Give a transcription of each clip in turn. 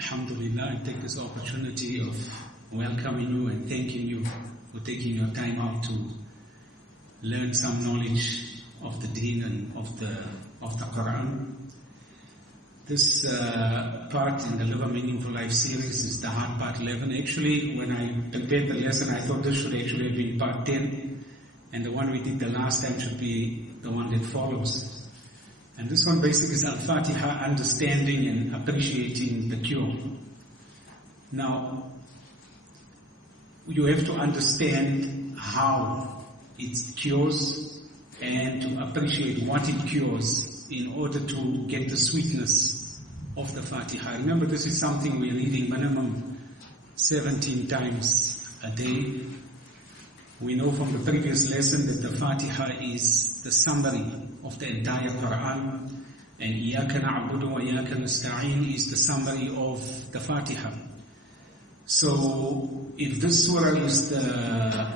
Alhamdulillah, I take this opportunity of welcoming you and thanking you for taking your time out to learn some knowledge of the Deen and of the Quran. This part in the Live a Meaningful Life series is the hard part 11. Actually, when I prepared the lesson, I thought this should actually have been part 10, and the one we did the last time should be the one that follows. And this one basically is Al-Fatiha, understanding and appreciating the cure. Now, you have to understand how it cures and to appreciate what it cures in order to get the sweetness of the Fatiha. Remember, this is something we're reading minimum 17 times a day. We know from the previous lesson that the Fatiha is the summary of the entire Quran, and إِيَّاكَ نَعْبُدُ وَإِيَّاكَ نَسْتَعِينُ is the summary of the Fatiha. So, if this surah is the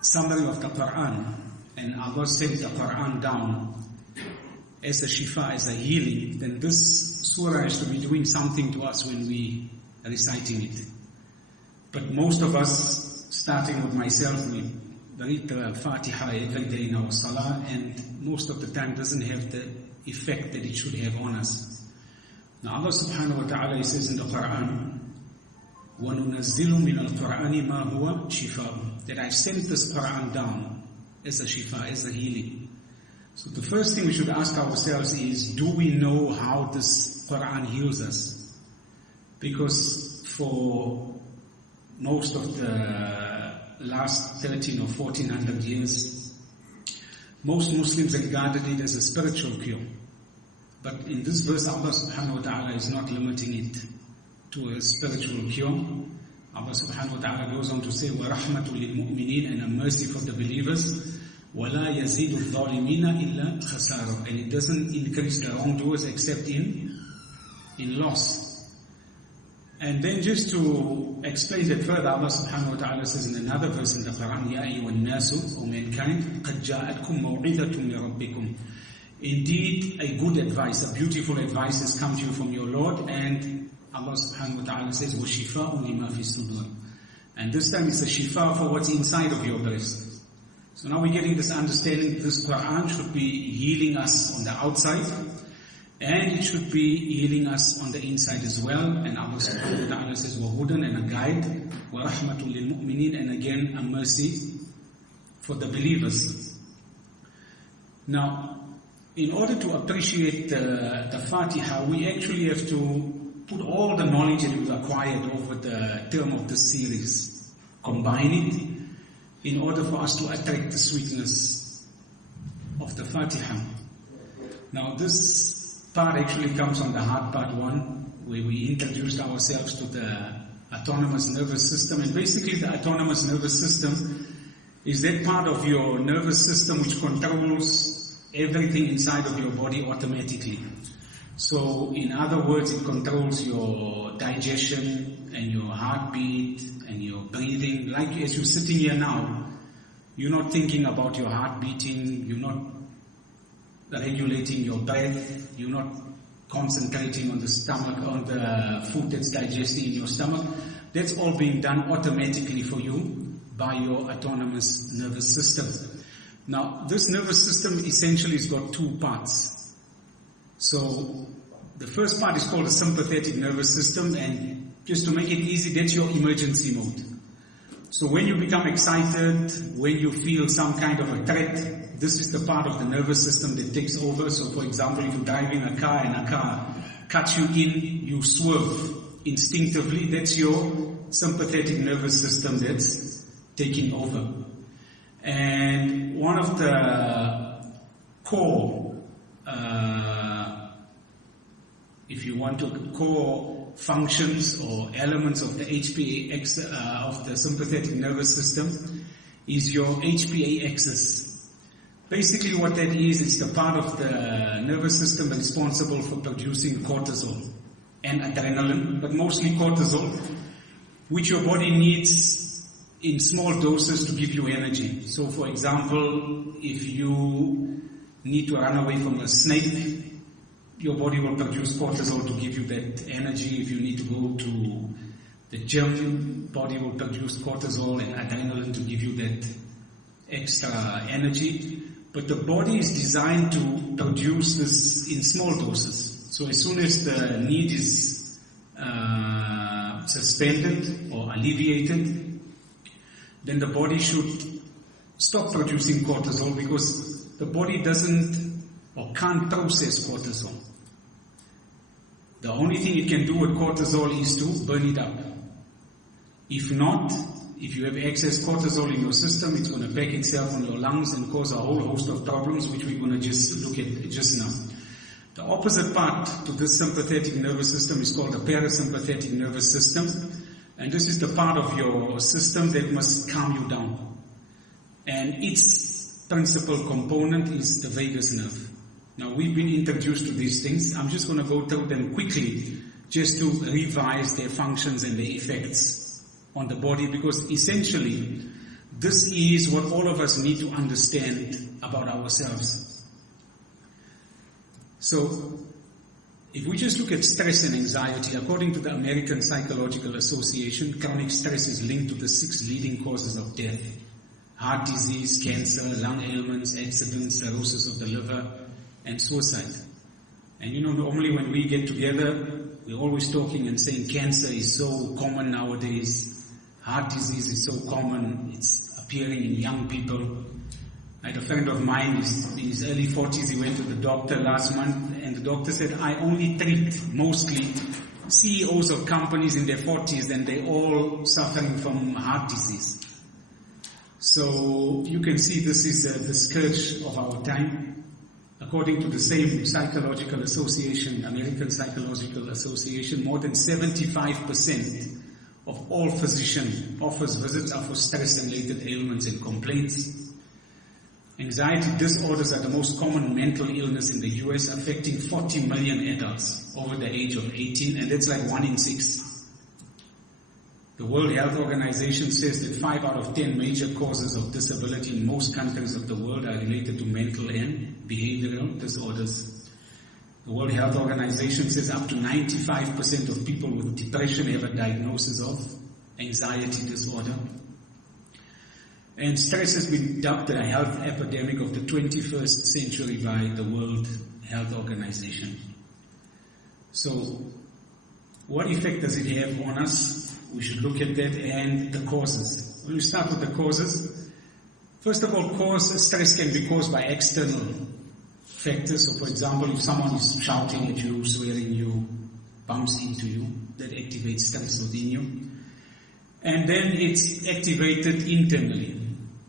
summary of the Quran, and Allah sent the Quran down as a shifa, as a healing, then this surah has to be doing something to us when we are reciting it. But most of us, starting with myself, we read the Fatiha every day in our salah, and most of the time doesn't have the effect that it should have on us. Now Allah subhanahu wa ta'ala says in the Quran, وَنُنَزِّلُ مِنَ الْقُرْآنِ مَا هُوَ شِفَاءٌ, that I sent this Quran down as a shifa, as a healing. So the first thing we should ask ourselves is, do we know how this Quran heals us? Because for most of the last 13 or 1400 years, most Muslims regarded it as a spiritual cure. But in this verse, Allah subhanahu wa ta'ala is not limiting it to a spiritual cure. Allah subhanahu wa ta'ala goes on to say, وَرَحْمَةُ لِلْمُؤْمِنِينَ, and a mercy for the believers, وَلَا يَزِيدُ الظَّالِمِينَ إِلَّا خَسَارًا, and it doesn't increase the wrongdoers except in loss. And then just to explain that further, Allah subhanahu wa ta'ala says in another verse in the Quran, يَا أَيُّهَا النَّاسُ, O mankind, قَدْ جَاءَتْكُمْ مَوْعِظَةٌ مِّن رَبِّكُمْ, indeed a good advice, a beautiful advice has come to you from your Lord. And Allah subhanahu wa ta'ala says, وَشِفَاءٌ لِمَا فِي الصُّدُورِ, and this time it's a shifa for what's inside of your breast. So now we're getting this understanding that this Quran should be healing us on the outside, and it should be healing us on the inside as well. And Allah subhanahu wa ta'ala says, وَهُدًى, and a guide, وَرَحْمَةٌ لِلْمُؤْمِنِينَ, and again a mercy for the believers. Now, in order to appreciate the Fatiha, we actually have to put all the knowledge that we've acquired over the term of this series, combine it, in order for us to attract the sweetness of the Fatiha. Now this part actually comes on the hard part 1, where we introduced ourselves to the autonomous nervous system. And basically the autonomous nervous system is that part of your nervous system which controls everything inside of your body automatically. So in other words, it controls your digestion and your heartbeat and your breathing. Like as you're sitting here now, you're not thinking about your heart beating, you're not regulating your breath, you're not concentrating on the stomach, on the food that's digesting in your stomach. That's all being done automatically for you by your autonomous nervous system. Now, this nervous system essentially has got two parts. So, the first part is called the sympathetic nervous system, and just to make it easy, that's your emergency mode. So when you become excited, when you feel some kind of a threat, this is the part of the nervous system that takes over. So for example, if you're driving a car and a car cuts you in, you swerve instinctively. That's your sympathetic nervous system that's taking over. And one of the core, if you want to, core functions or elements of the HPA of the sympathetic nervous system is your HPA axis. Basically what that is, it's the part of the nervous system responsible for producing cortisol and adrenaline, but mostly cortisol, which your body needs in small doses to give you energy. So for example, if you need to run away from a snake, your body will produce cortisol to give you that energy. If you need to go to the gym, body will produce cortisol and adrenaline to give you that extra energy. But the body is designed to produce this in small doses. So as soon as the need is suspended or alleviated, then the body should stop producing cortisol, because the body doesn't or can't process cortisol. The only thing it can do with cortisol is to burn it up. If not, if you have excess cortisol in your system, it's going to pack itself on your lungs and cause a whole host of problems, which we're going to just look at just now. The opposite part to this sympathetic nervous system is called the parasympathetic nervous system. And this is the part of your system that must calm you down. And its principal component is the vagus nerve. Now, we've been introduced to these things. I'm just going to go through them quickly just to revise their functions and their effects on the body, because essentially this is what all of us need to understand about ourselves. So, if we just look at stress and anxiety, according to the American Psychological Association, chronic stress is linked to the 6 leading causes of death: heart disease, cancer, lung ailments, accidents, cirrhosis of the liver, and suicide. And normally when we get together, we're always talking and saying cancer is so common nowadays. Heart disease is so common, it's appearing in young people. I had a friend of mine, in his early 40s, he went to the doctor last month, and the doctor said, I only treat mostly CEOs of companies in their 40s, and they're all suffering from heart disease. So you can see this is the scourge of our time. According to the same Psychological Association, American Psychological Association, more than 75% of all physician office visits are for stress-related ailments and complaints. Anxiety disorders are the most common mental illness in the US, affecting 40 million adults over the age of 18, and that's like 1 in 6. The World Health Organization says that 5 out of 10 major causes of disability in most countries of the world are related to mental and behavioral disorders. The World Health Organization says up to 95% of people with depression have a diagnosis of anxiety disorder. And stress has been dubbed a health epidemic of the 21st century by the World Health Organization. So, what effect does it have on us? We should look at that and the causes. When we start with the causes, first of all, stress can be caused by external factors. So, for example, if someone is shouting at you, swearing you, bumps into you, that activates stress within you. And then it's activated internally.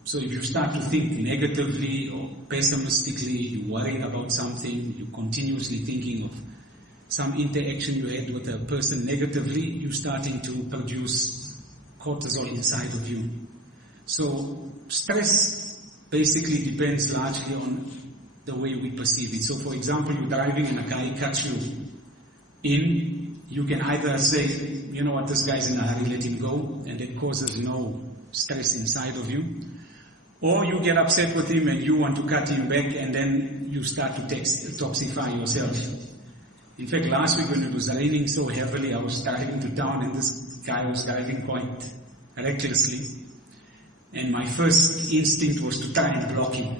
So if you start to think negatively or pessimistically, you worry about something, you're continuously thinking of some interaction you had with a person negatively, you're starting to produce cortisol inside of you. So stress basically depends largely on the way we perceive it. So for example, you're driving and a guy cuts you in, you can either say, you know what, this guy's in a hurry, let him go, and it causes no stress inside of you. Or you get upset with him and you want to cut him back, and then you start to toxify yourself. In fact, last week when it was raining so heavily, I was driving to town and this guy was driving quite recklessly. And my first instinct was to try and block him.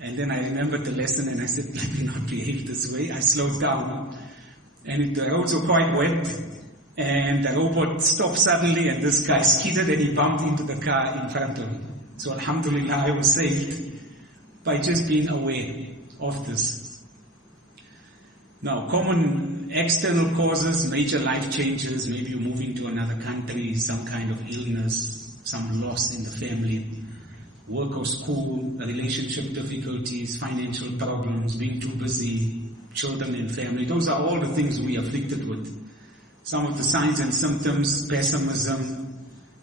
And then I remembered the lesson and I said, let me not behave this way. I slowed down. And the roads were quite wet. And the robot stopped suddenly and this guy skidded and he bumped into the car in front of me. So alhamdulillah, I was saved by just being aware of this. Now, common external causes, major life changes, maybe you're moving to another country, some kind of illness, some loss in the family, work or school, relationship difficulties, financial problems, being too busy, children and family. Those are all the things we are afflicted with. Some of the signs and symptoms, pessimism,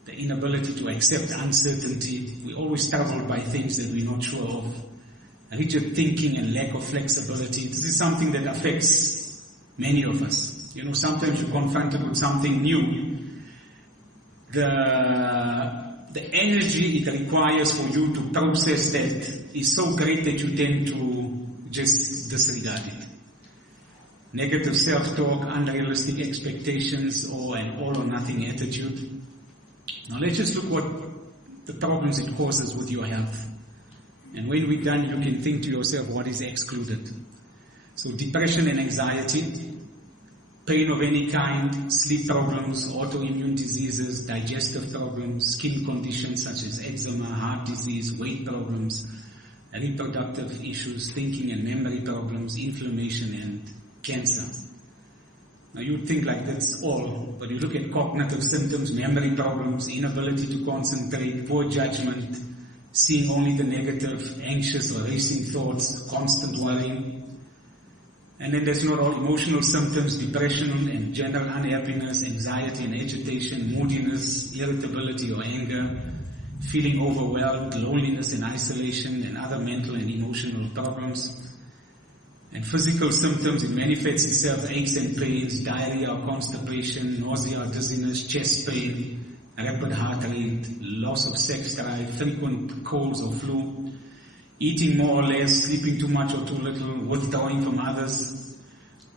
the inability to accept uncertainty. We always troubled by things that we're not sure of. Rigid thinking and lack of flexibility. This is something that affects many of us. You know, sometimes you're confronted with something new. The energy it requires for you to process that is so great that you tend to just disregard it. negative self-talk, unrealistic expectations, or an all-or-nothing attitude. Now let's just look what the problems it causes with your health. And when we're done, you can think to yourself what is excluded. So depression and anxiety, pain of any kind, sleep problems, autoimmune diseases, digestive problems, skin conditions such as eczema, heart disease, weight problems, reproductive issues, thinking and memory problems, inflammation and cancer. Now you'd think like that's all, but you look at cognitive symptoms, memory problems, inability to concentrate, poor judgment, seeing only the negative, anxious or racing thoughts, constant worrying. And then there's not all emotional symptoms, depression and general unhappiness, anxiety and agitation, moodiness, irritability or anger, feeling overwhelmed, loneliness and isolation, and other mental and emotional problems. And physical symptoms, it manifests itself aches and pains, diarrhea or constipation, nausea or dizziness, chest pain, rapid heart rate, loss of sex drive, frequent colds or flu, eating more or less, sleeping too much or too little, withdrawing from others,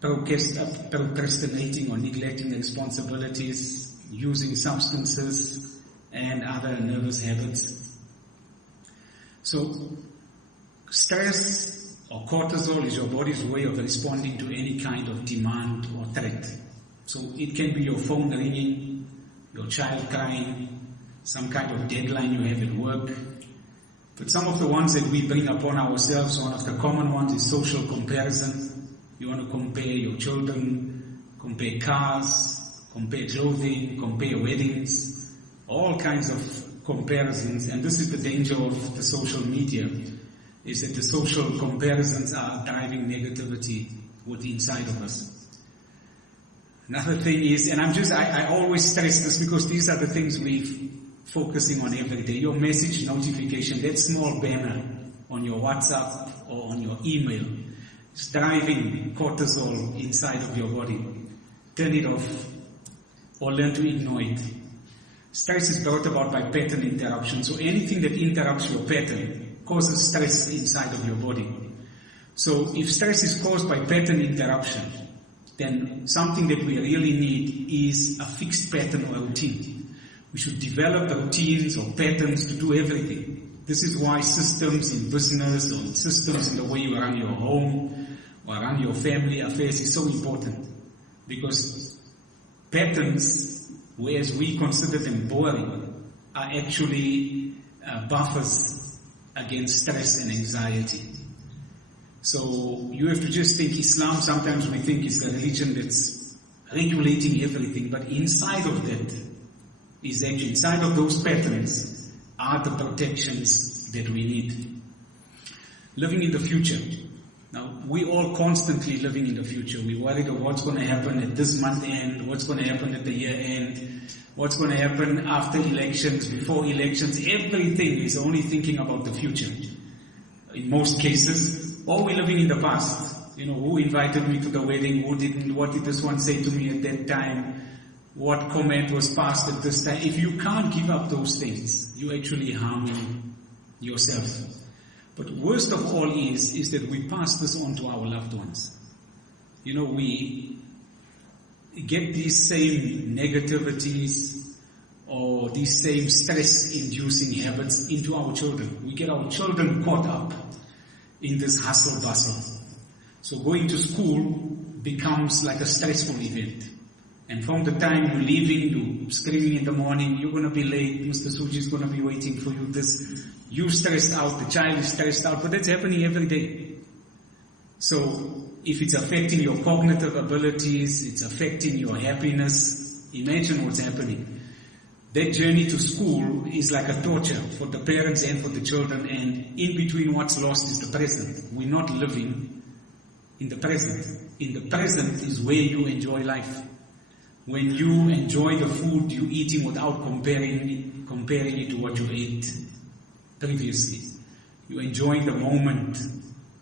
procrastinating or neglecting responsibilities, using substances, and other nervous habits. So, stress or cortisol is your body's way of responding to any kind of demand or threat. So it can be your phone ringing, your child crying, some kind of deadline you have at work. But some of the ones that we bring upon ourselves, one of the common ones is social comparison. You want to compare your children, compare cars, compare clothing, compare weddings, all kinds of comparisons. And this is the danger of the social media, is that the social comparisons are driving negativity within inside of us. Another thing is, and I always stress this because these are the things we're focusing on every day. Your message notification, that small banner on your WhatsApp or on your email, is driving cortisol inside of your body. Turn it off or learn to ignore it. Stress is brought about by pattern interruption. So anything that interrupts your pattern causes stress inside of your body. So if stress is caused by pattern interruption, then something that we really need is a fixed pattern or a routine. We should develop routines or patterns to do everything. This is why systems in business or systems in the way you run your home or run your family affairs is so important. Because patterns, whereas we consider them boring, are actually buffers against stress and anxiety. So you have to just think Islam, sometimes we think it's a religion that's regulating everything, but inside of that is actually, inside of those patterns are the protections that we need. Living in the future. Now, we all constantly living in the future. We're worried of what's going to happen at this month end, what's going to happen at the year end, what's going to happen after elections, before elections. Everything is only thinking about the future. In most cases, or we're living in the past. You know, who invited me to the wedding, who didn't, what did this one say to me at that time, what comment was passed at this time. If you can't give up those things, you're actually harming yourself. But worst of all is that we pass this on to our loved ones. You know, we get these same negativities or these same stress-inducing habits into our children. We get our children caught up in this hustle bustle. So going to school becomes like a stressful event. And from the time you're leaving, you're screaming in the morning, you're going to be late, Mr. Suji is going to be waiting for you, you're stressed out, the child is stressed out, but that's happening every day. So if it's affecting your cognitive abilities, it's affecting your happiness, imagine what's happening. That journey to school is like a torture for the parents and for the children, and in between what's lost is the present. We're not living in the present. In the present is where you enjoy life. When you enjoy the food you're eating without comparing it to what you ate previously. You're enjoying the moment,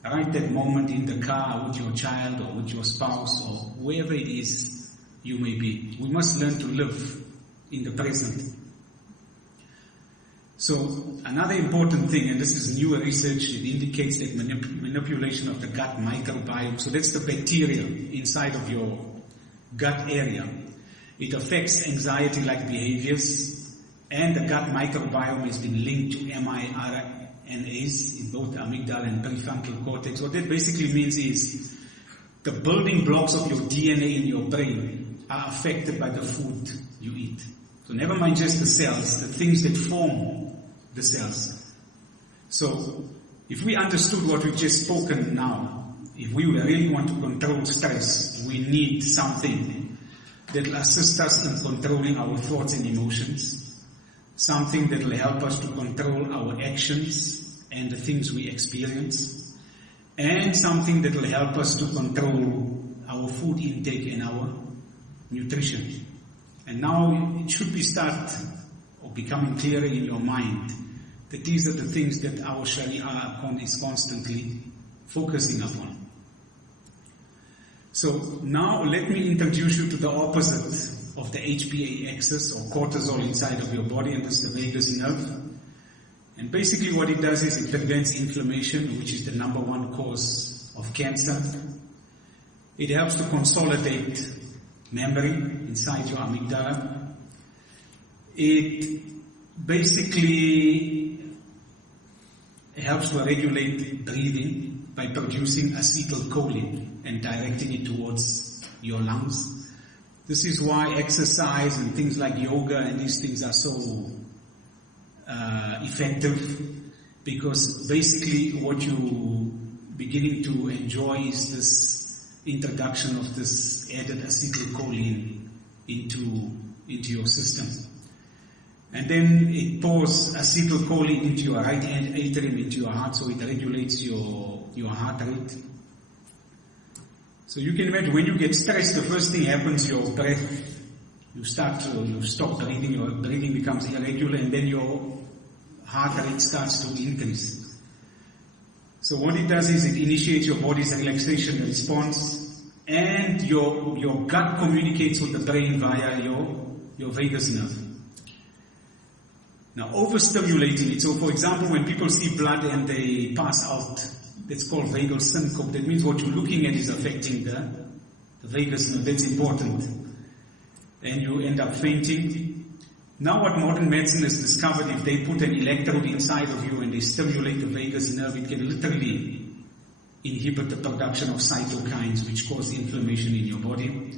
right that moment in the car with your child or with your spouse or wherever it is you may be. We must learn to live in the present. So another important thing, and this is newer research, it indicates that manipulation of the gut microbiome, so that's the bacteria inside of your gut area. It affects anxiety-like behaviors, and the gut microbiome has been linked to miRNAs in both the amygdala and prefrontal cortex. What that basically means is the building blocks of your DNA in your brain are affected by the food you eat. So never mind just the cells, the things that form the cells. So if we understood what we've just spoken now, if we really want to control stress, we need something that will assist us in controlling our thoughts and emotions, something that will help us to control our actions and the things we experience, and something that will help us to control our food intake and our nutrition. And now it should be becoming clearer in your mind that these are the things that our Sharia is constantly focusing upon. So now let me introduce you to the opposite of the HPA axis or cortisol inside of your body, and this is the vagus nerve. And basically what it does is it prevents inflammation, which is the number one cause of cancer. It helps to consolidate memory inside your amygdala. It basically helps to regulate breathing by producing acetylcholine and directing it towards your lungs. This is why exercise and things like yoga and these things are so effective, because basically what you beginning to enjoy is this introduction of this added acetylcholine into your system. And then it pours acetylcholine into your right atrium, into your heart, so it regulates your heart rate. So you can imagine when you get stressed, the first thing happens, your breath, you stop breathing, your breathing becomes irregular, and then your heart rate starts to increase. So what it does is it initiates your body's relaxation response, and your gut communicates with the brain via your vagus nerve. Now, overstimulating it. So, for example, when people see blood and they pass out, that's called vagal syncope. That means what you're looking at is affecting the vagus nerve. That's important. And you end up fainting. Now, what modern medicine has discovered, if they put an electrode inside of you and they stimulate the vagus nerve, it can literally inhibit the production of cytokines, which cause inflammation in your body.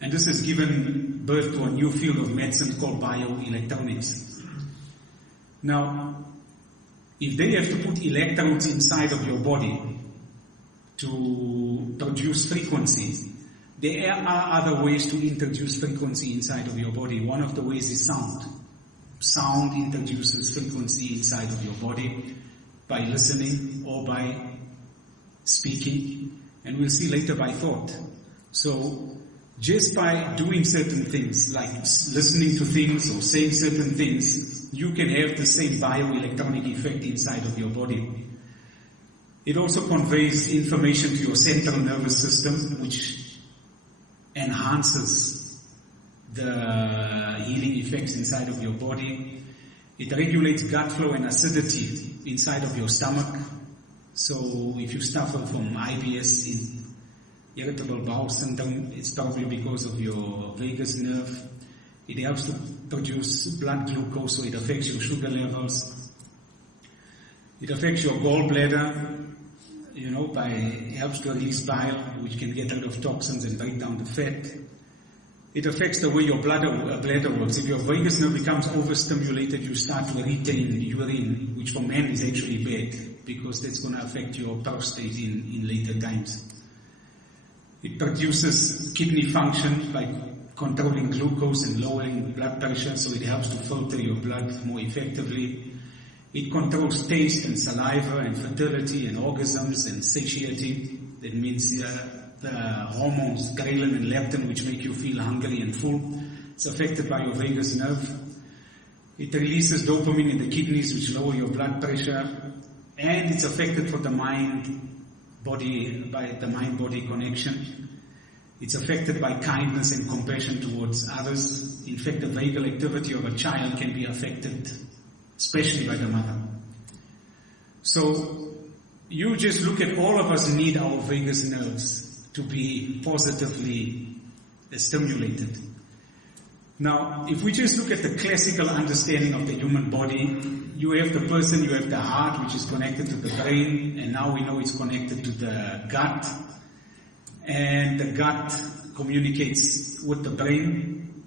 And this has given birth to a new field of medicine called bioelectronics. Now, if they have to put electrodes inside of your body to produce frequency, there are other ways to introduce frequency inside of your body. One of the ways is sound. Sound introduces frequency inside of your body by listening or by speaking, and we'll see later by thought. So, just by doing certain things, like listening to things or saying certain things, you can have the same bioelectronic effect inside of your body. It also conveys information to your central nervous system, which enhances the healing effects inside of your body. It regulates gut flow and acidity inside of your stomach. So if you suffer from IBS, irritable bowel syndrome, it's probably because of your vagus nerve. It helps to produce blood glucose, so it affects your sugar levels. It affects your gallbladder, helps to release bile, which can get rid of toxins and break down the fat. It affects the way your bladder works. If your vagus nerve becomes overstimulated, you start to retain urine, which for men is actually bad, because that's going to affect your prostate in later times. It produces kidney function by controlling glucose and lowering blood pressure, so it helps to filter your blood more effectively. It controls taste and saliva and fertility and orgasms and satiety. That means the hormones, ghrelin and leptin, which make you feel hungry and full. It's affected by your vagus nerve. It releases dopamine in the kidneys, which lower your blood pressure. And it's affected for the mind-body, by the mind-body connection. It's affected by kindness and compassion towards others. In fact, the vagal activity of a child can be affected especially by the mother. So you just look at all of us need our vagus nerves to be positively stimulated. Now, if we just look at the classical understanding of the human body, you have the person, you have the heart, which is connected to the brain, and now we know it's connected to the gut, and the gut communicates with the brain,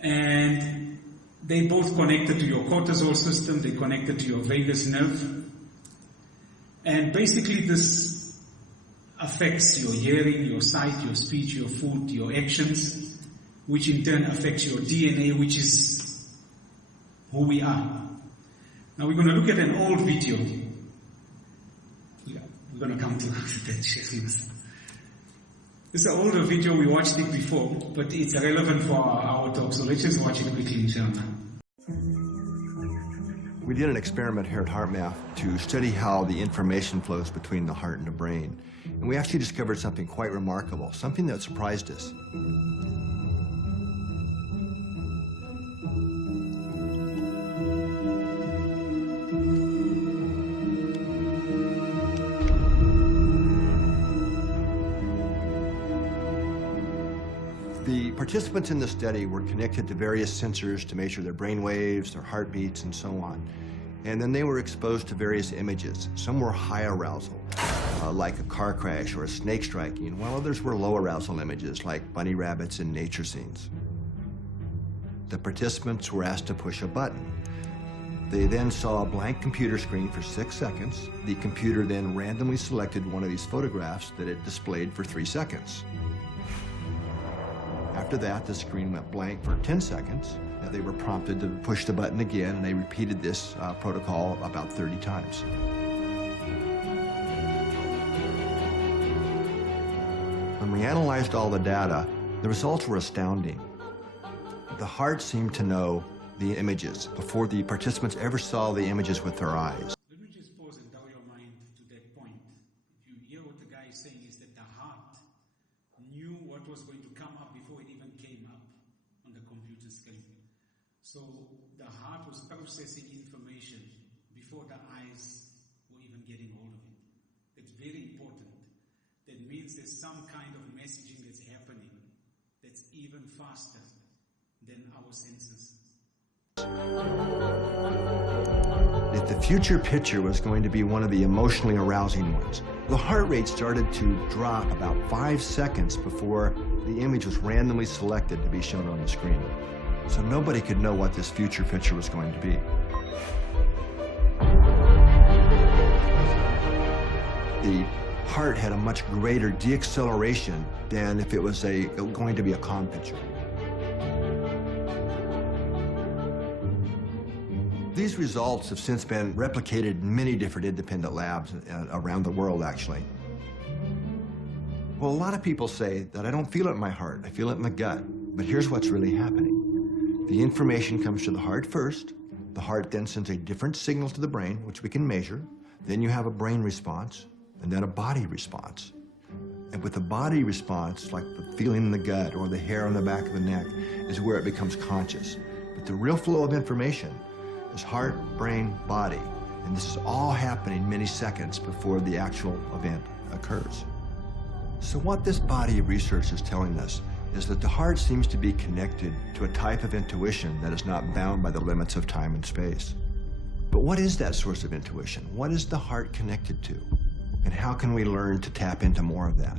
and they both connected to your cortisol system, they connected to your vagus nerve, and basically this affects your hearing, your sight, your speech, your food, your actions, which in turn affects your DNA, which is who we are. Now we're going to look at an old video. Yeah, we're going to come to that. This is an older video, we watched it before, but it's relevant for our talk, so let's just watch it quickly, inshallah. We did an experiment here at HeartMath to study how the information flows between the heart and the brain. And we actually discovered something quite remarkable, something that surprised us. The participants in the study were connected to various sensors to measure their brain waves, their heartbeats, and so on. And then they were exposed to various images. Some were high arousal, like a car crash or a snake striking, while others were low arousal images, like bunny rabbits in nature scenes. The participants were asked to push a button. They then saw a blank computer screen for 6 seconds. The computer then randomly selected one of these photographs that it displayed for 3 seconds. After that, the screen went blank for 10 seconds. They were prompted to push the button again, and they repeated this protocol about 30 times. When we analyzed all the data, the results were astounding. The heart seemed to know the images before the participants ever saw the images with their eyes. Let me just pause and dial your mind to that point. If you hear what the guy is saying is that the heart knew what was going to come up before it even came up on the computer screen. So the heart was processing information before the eyes were even getting hold of it. It's very important. That means there's some kind of messaging that's happening that's even faster than our senses. If the future picture was going to be one of the emotionally arousing ones, the heart rate started to drop about 5 seconds before the image was randomly selected to be shown on the screen. So nobody could know what this future picture was going to be. The heart had a much greater deacceleration than if it was going to be a calm picture. These results have since been replicated in many different independent labs around the world, actually. Well, a lot of people say that I don't feel it in my heart, I feel it in the gut. But here's what's really happening. The information comes to the heart first. The heart then sends a different signal to the brain, which we can measure. Then you have a brain response, and then a body response. And with the body response, like the feeling in the gut or the hair on the back of the neck, is where it becomes conscious. But the real flow of information is heart, brain, body. And this is all happening many seconds before the actual event occurs. So what this body of research is telling us is that the heart seems to be connected to a type of intuition that is not bound by the limits of time and space. But what is that source of intuition? What is the heart connected to? And how can we learn to tap into more of that?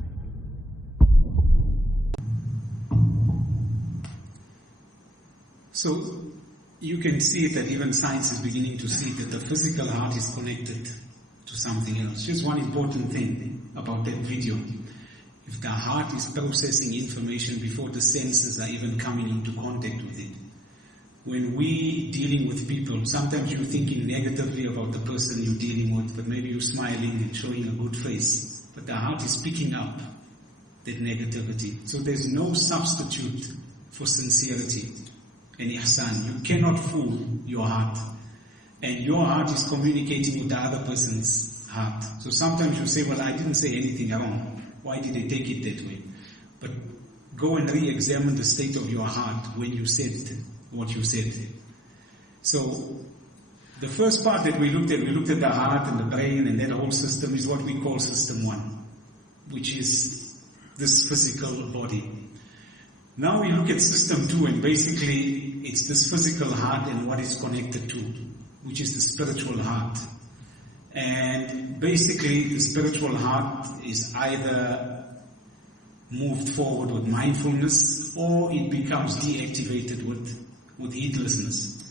So you can see that even science is beginning to see that the physical heart is connected to something else. Just one important thing about that video. If the heart is processing information before the senses are even coming into contact with it. When we dealing with people, sometimes you're thinking negatively about the person you're dealing with, but maybe you're smiling and showing a good face. But the heart is picking up that negativity. So there's no substitute for sincerity and ihsan. You cannot fool your heart. And your heart is communicating with the other person's heart. So sometimes you say, well, I didn't say anything wrong. Why did they take it that way? But go and re-examine the state of your heart when you said what you said. So The first part that we looked at the heart and the brain and that whole system is what we call system 1, which is this physical body. Now we look at system 2, and basically it's this physical heart and what it's connected to, which is the spiritual heart. And basically the spiritual heart is either moved forward with mindfulness or it becomes deactivated with heedlessness.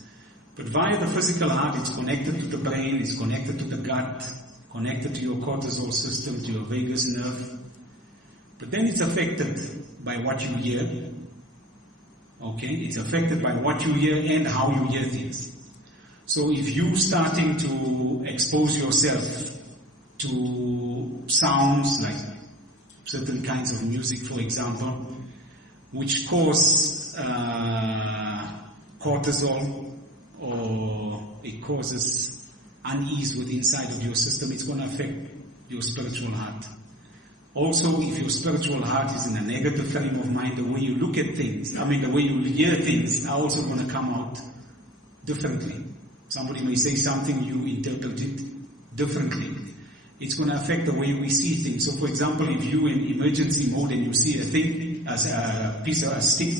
But via the physical heart, it's connected to the brain, it's connected to the gut, connected to your cortisol system, to your vagus nerve. But then it's affected by what you hear. Okay, it's affected by what you hear and how you hear things. So if you're starting to expose yourself to sounds like certain kinds of music, for example, which cause cortisol, or it causes unease with inside of your system, it's going to affect your spiritual heart. Also, if your spiritual heart is in a negative frame of mind, the way you look at things, the way you hear things are also going to come out differently. Somebody may say something, you interpret it differently. It's going to affect the way we see things. So for example, if you're in emergency mode and you see a thing, as a piece of a stick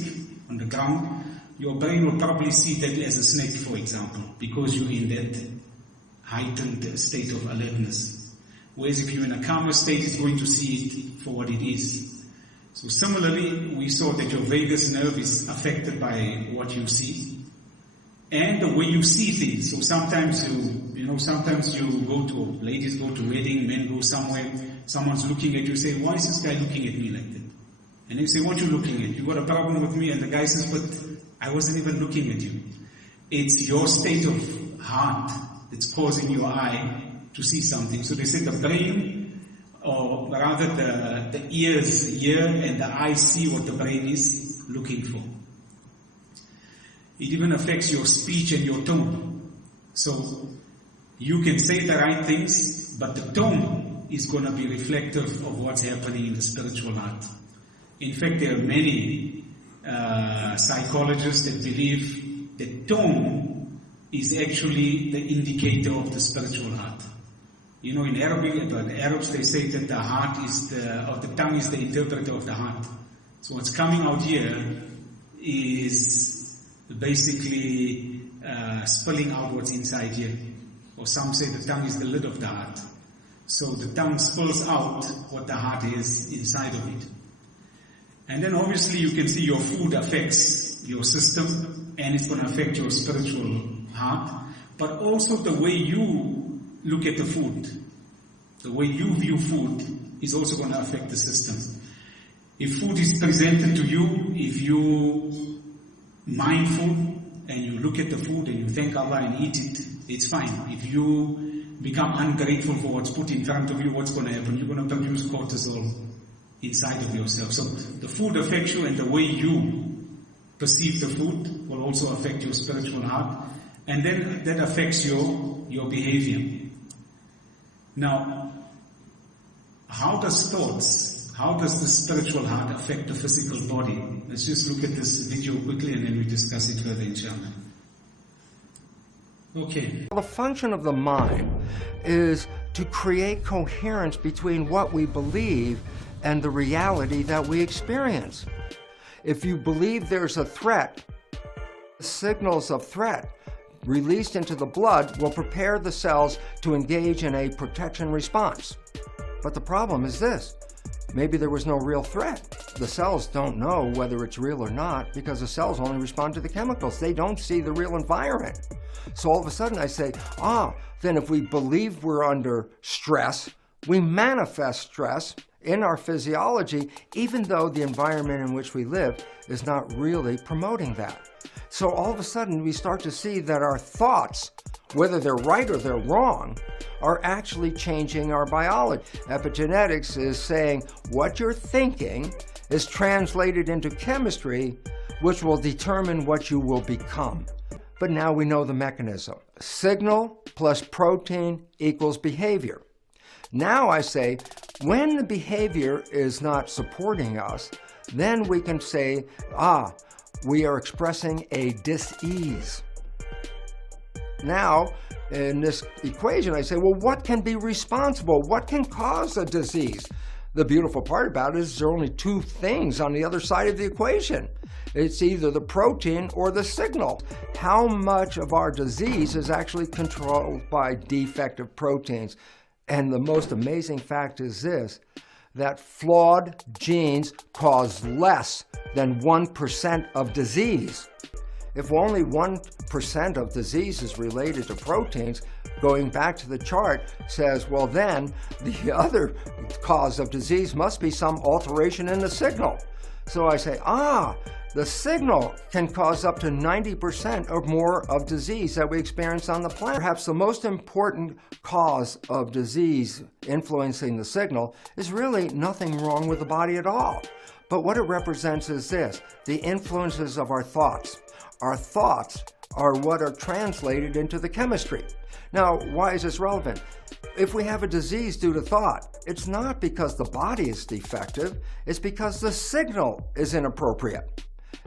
on the ground, your brain will probably see that as a snake, for example, because you're in that heightened state of alertness. Whereas if you're in a calmer state, it's going to see it for what it is. So similarly, we saw that your vagus nerve is affected by what you see and the way you see things. So sometimes ladies go to wedding, men go somewhere, someone's looking at you, say, why is this guy looking at me like that? And you say, what are you looking at? You got a problem with me? And the guy says, but I wasn't even looking at you. It's your state of heart that's causing your eye to see something. So they said the brain, or rather the ears hear and the eyes see what the brain is looking for. It even affects your speech and your tone. So you can say the right things, but the tone is going to be reflective of what's happening in the spiritual heart. In fact, there are many psychologists that believe that tone is actually the indicator of the spiritual heart. You know, in Arabic, the Arabs, they say that the heart is the tongue is the interpreter of the heart. So what's coming out here is basically spilling out what's inside here. Or some say the tongue is the lid of the heart. So the tongue spills out what the heart is inside of it. And then obviously you can see your food affects your system and it's going to affect your spiritual heart. But also the way you look at the food, the way you view food is also going to affect the system. If food is presented to you, if you mindful and you look at the food and you thank Allah and eat it, it's fine. If you become ungrateful for what's put in front of you, what's going to happen? You're going to produce cortisol inside of yourself. So the food affects you, and the way you perceive the food will also affect your spiritual heart, and then that affects your behavior. Now, how does the spiritual heart affect the physical body? Let's just look at this video quickly and then we discuss it further, inshallah. Okay. The function of the mind is to create coherence between what we believe and the reality that we experience. If you believe there's a threat, signals of threat released into the blood will prepare the cells to engage in a protection response. But the problem is this: maybe there was no real threat. The cells don't know whether it's real or not because the cells only respond to the chemicals. They don't see the real environment. So all of a sudden I say, then if we believe we're under stress, we manifest stress in our physiology, even though the environment in which we live is not really promoting that. So all of a sudden we start to see that our thoughts, whether they're right or they're wrong, are actually changing our biology. Epigenetics is saying what you're thinking is translated into chemistry, which will determine what you will become. But now we know the mechanism. Signal plus protein equals behavior. Now I say, when the behavior is not supporting us, then we can say, we are expressing a dis-ease. now, in this equation, I say, well, what can be responsible? What can cause a disease? The beautiful part about it is there are only two things on the other side of the equation. It's either the protein or the signal. How much of our disease is actually controlled by defective proteins? And the most amazing fact is this, that flawed genes cause less than 1% of disease. If only 1% of disease is related to proteins, going back to the chart says, well then, the other cause of disease must be some alteration in the signal. So I say, the signal can cause up to 90% or more of disease that we experience on the planet. Perhaps the most important cause of disease influencing the signal is really nothing wrong with the body at all. But what it represents is this, the influences of our thoughts. Our thoughts are what are translated into the chemistry. Now, why is this relevant? If we have a disease due to thought, it's not because the body is defective, it's because the signal is inappropriate.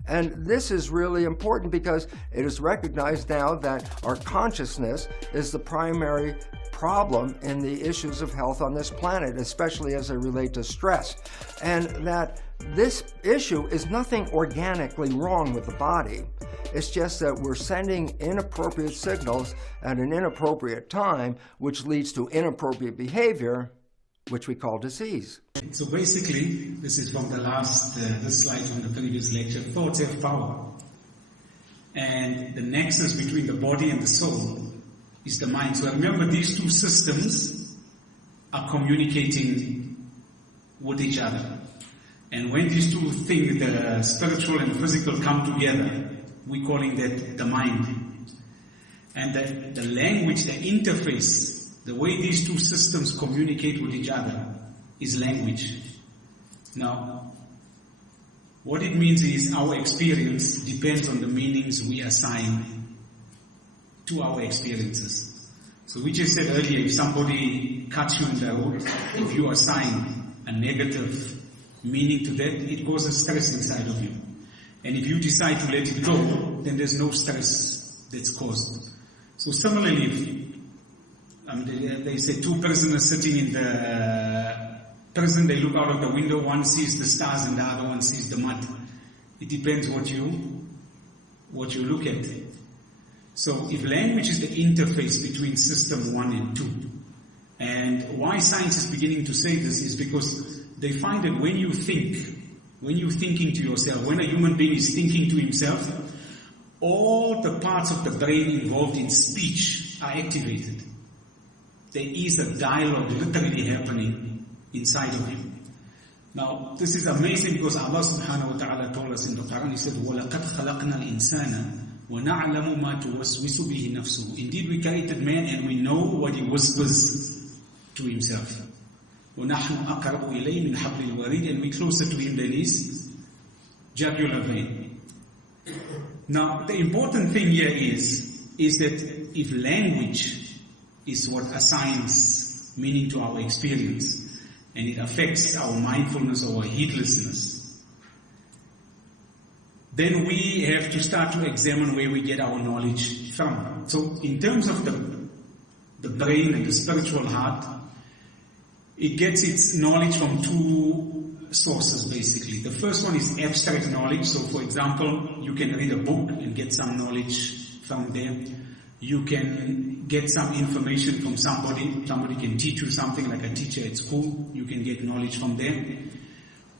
And this is really important because it is recognized now that our consciousness is the primary problem in the issues of health on this planet, especially as they relate to stress. And that this issue is nothing organically wrong with the body. It's just that we're sending inappropriate signals at an inappropriate time, which leads to inappropriate behavior, which we call disease. So basically, this is from the last, this slide from the previous lecture, thoughts have power. And the nexus between the body and the soul is the mind. So remember, these two systems are communicating with each other. And when these two things, the spiritual and the physical, come together, we're calling that the mind. And the language, the interface, the way these two systems communicate with each other is language. Now, what it means is our experience depends on the meanings we assign to our experiences. So we just said earlier, if somebody cuts you in the road, if you assign a negative meaning to that, it causes stress inside of you. And if you decide to let it go, then there's no stress that's caused. So similarly, they say two prisoners sitting in the prison, they look out of the window, one sees the stars and the other one sees the mud. It depends what you look at. So if language is the interface between system 1 and 2, and why science is beginning to say this is because they find that when you're thinking to yourself, when a human being is thinking to himself, all the parts of the brain involved in speech are activated. There is a dialogue literally happening inside of you. Now, this is amazing because Allah subhanahu wa ta'ala told us in the Quran, He said, وَلَقَدْ خَلَقْنَا الْإِنسَانَ وَنَعْلَمُ مَا تُوَسْوِسُ بِهِ نَفْسُهُ. Indeed, we created man and we know what he whispers to himself. وَنَحْنُ أَقْرَبُ إِلَيْهِ مِنْ حَبْلِ الْوَرِيدِ. And we closer to him than his jugular vein. Now, the important thing here is that if language is what assigns meaning to our experience, and it affects our mindfulness or our heedlessness, then we have to start to examine where we get our knowledge from. So in terms of the brain and the spiritual heart, it gets its knowledge from two sources basically. The first one is abstract knowledge. So for example, you can read a book and get some knowledge from there. You can get some information from somebody. Somebody can teach you something, like a teacher at school. You can get knowledge from them.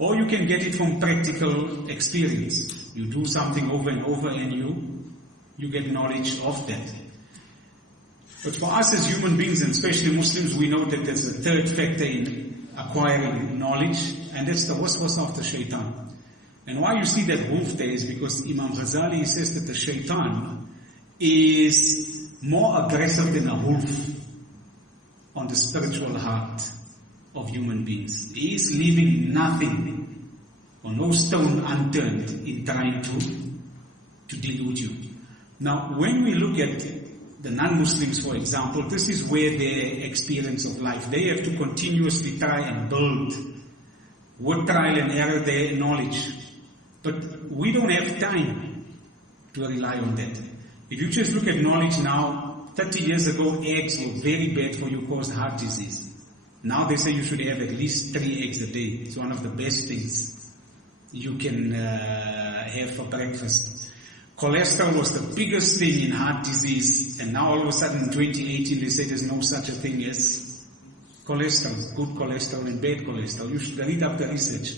Or you can get it from practical experience. You do something over and over and you get knowledge of that. But for us as human beings, and especially Muslims, we know that there's a third factor in acquiring knowledge, and that's the waswasa of the shaitan. And why you see that wolf there is because Imam Ghazali says that the shaitan is more aggressive than a wolf on the spiritual heart of human beings. He is leaving nothing or no stone unturned in trying to deal with you. Now, when we look at the non-Muslims, for example, this is where their experience of life, they have to continuously try and build, with trial and error, their knowledge. But we don't have time to rely on that. If you just look at knowledge now, 30 years ago, eggs were very bad for you, caused heart disease. Now they say you should have at least 3 eggs a day. It's one of the best things you can have for breakfast. Cholesterol was the biggest thing in heart disease, and now all of a sudden in 2018 they say there's no such a thing as cholesterol, good cholesterol and bad cholesterol. You should read up the research.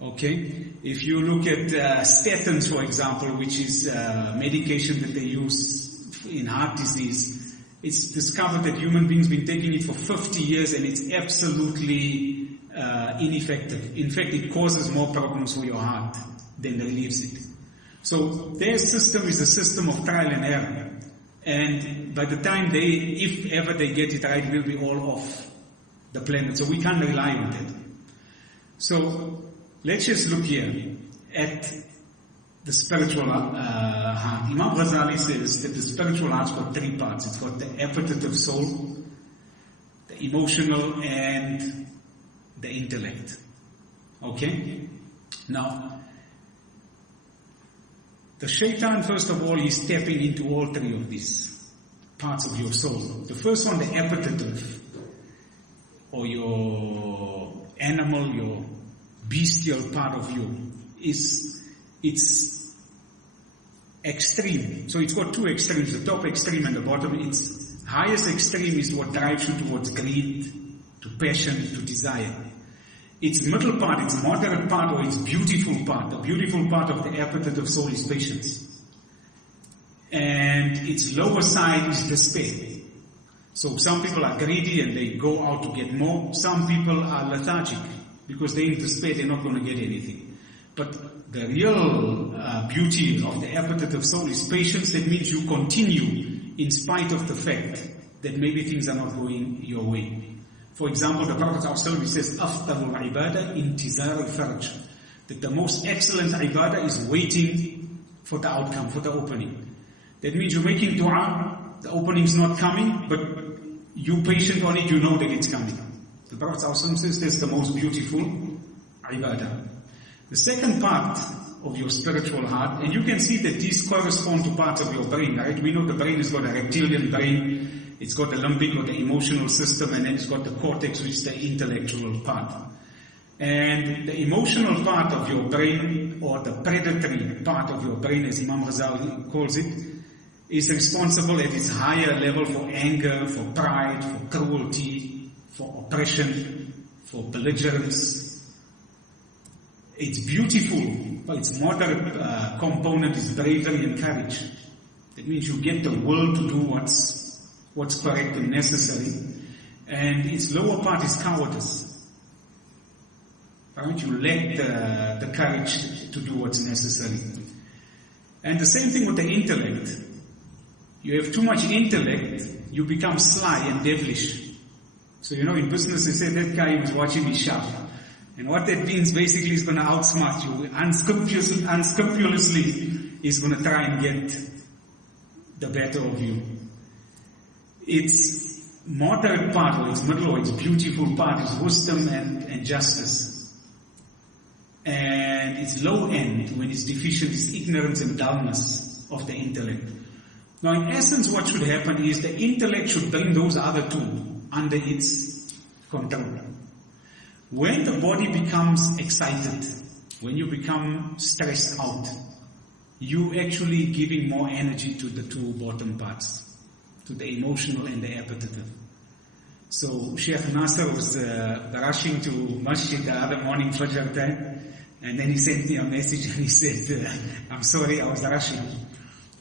Okay? If you look at statins, for example, which is medication that they use in heart disease, it's discovered that human beings have been taking it for 50 years and it's absolutely ineffective. In fact, it causes more problems for your heart than relieves it. So their system is a system of trial and error. And by the time if ever they get it right, we'll be all off the planet. So we can't rely on that. So let's just look here at the spiritual heart. Imam Ghazali says that the spiritual heart's got 3 parts. It's got the appetitive soul, the emotional, and the intellect. Okay? Now, the shaitan, first of all, is tapping into all 3 of these parts of your soul. The first one, the appetitive, or your animal, your bestial part of you, it's extreme. So it's got 2 extremes, the top extreme and the bottom. Its highest extreme is what drives you towards greed, to passion, to desire. Its middle part, its moderate part, or its beautiful part, the beautiful part of the appetitive soul is patience. And its lower side is despair. So some people are greedy and they go out to get more. Some people are lethargic because they're in despair, they're not going to get anything. But the real beauty of the appetitive soul is patience. That means you continue in spite of the fact that maybe things are not going your way. For example, the Prophet ﷺ says, أَفْضَلُ الْعِبَادَةِ إِنْتِزَارُ الْفَرْجِ, that the most excellent ibadah is waiting for the outcome, for the opening. That means you're making dua, the opening's not coming, but you patient on it, you know that it's coming. The Prophet ﷺ says that's the most beautiful ibadah. The second part of your spiritual heart, and you can see that these correspond to parts of your brain, right? We know the brain has got a reptilian brain, it's got the limbic or the emotional system, and then it's got the cortex, which is the intellectual part. And the emotional part of your brain, or the predatory part of your brain, as Imam Ghazali calls it, is responsible at its higher level for anger, for pride, for cruelty, for oppression, for belligerence. It's beautiful, but its moderate component is bravery and courage. That means you get the will to do what's correct and necessary. And its lower part is cowardice. Right? You lack the courage to do what's necessary. And the same thing with the intellect. You have too much intellect, you become sly and devilish. So in business they say that guy was watching me sharp. And what that means basically is going to outsmart you. Unscrupulously is going to try and get the better of you. Its moderate part, or its middle, or its beautiful part is wisdom and justice. And its low end, when it's deficient, is ignorance and dullness of the intellect. Now in essence what should happen is the intellect should bring those other 2 under its control. When the body becomes excited, when you become stressed out, you actually giving more energy to the 2 bottom parts, to the emotional and the appetitive. So Sheikh Nasser was rushing to masjid the other morning, Fajr time, and then he sent me a message and he said, I'm sorry, I was rushing.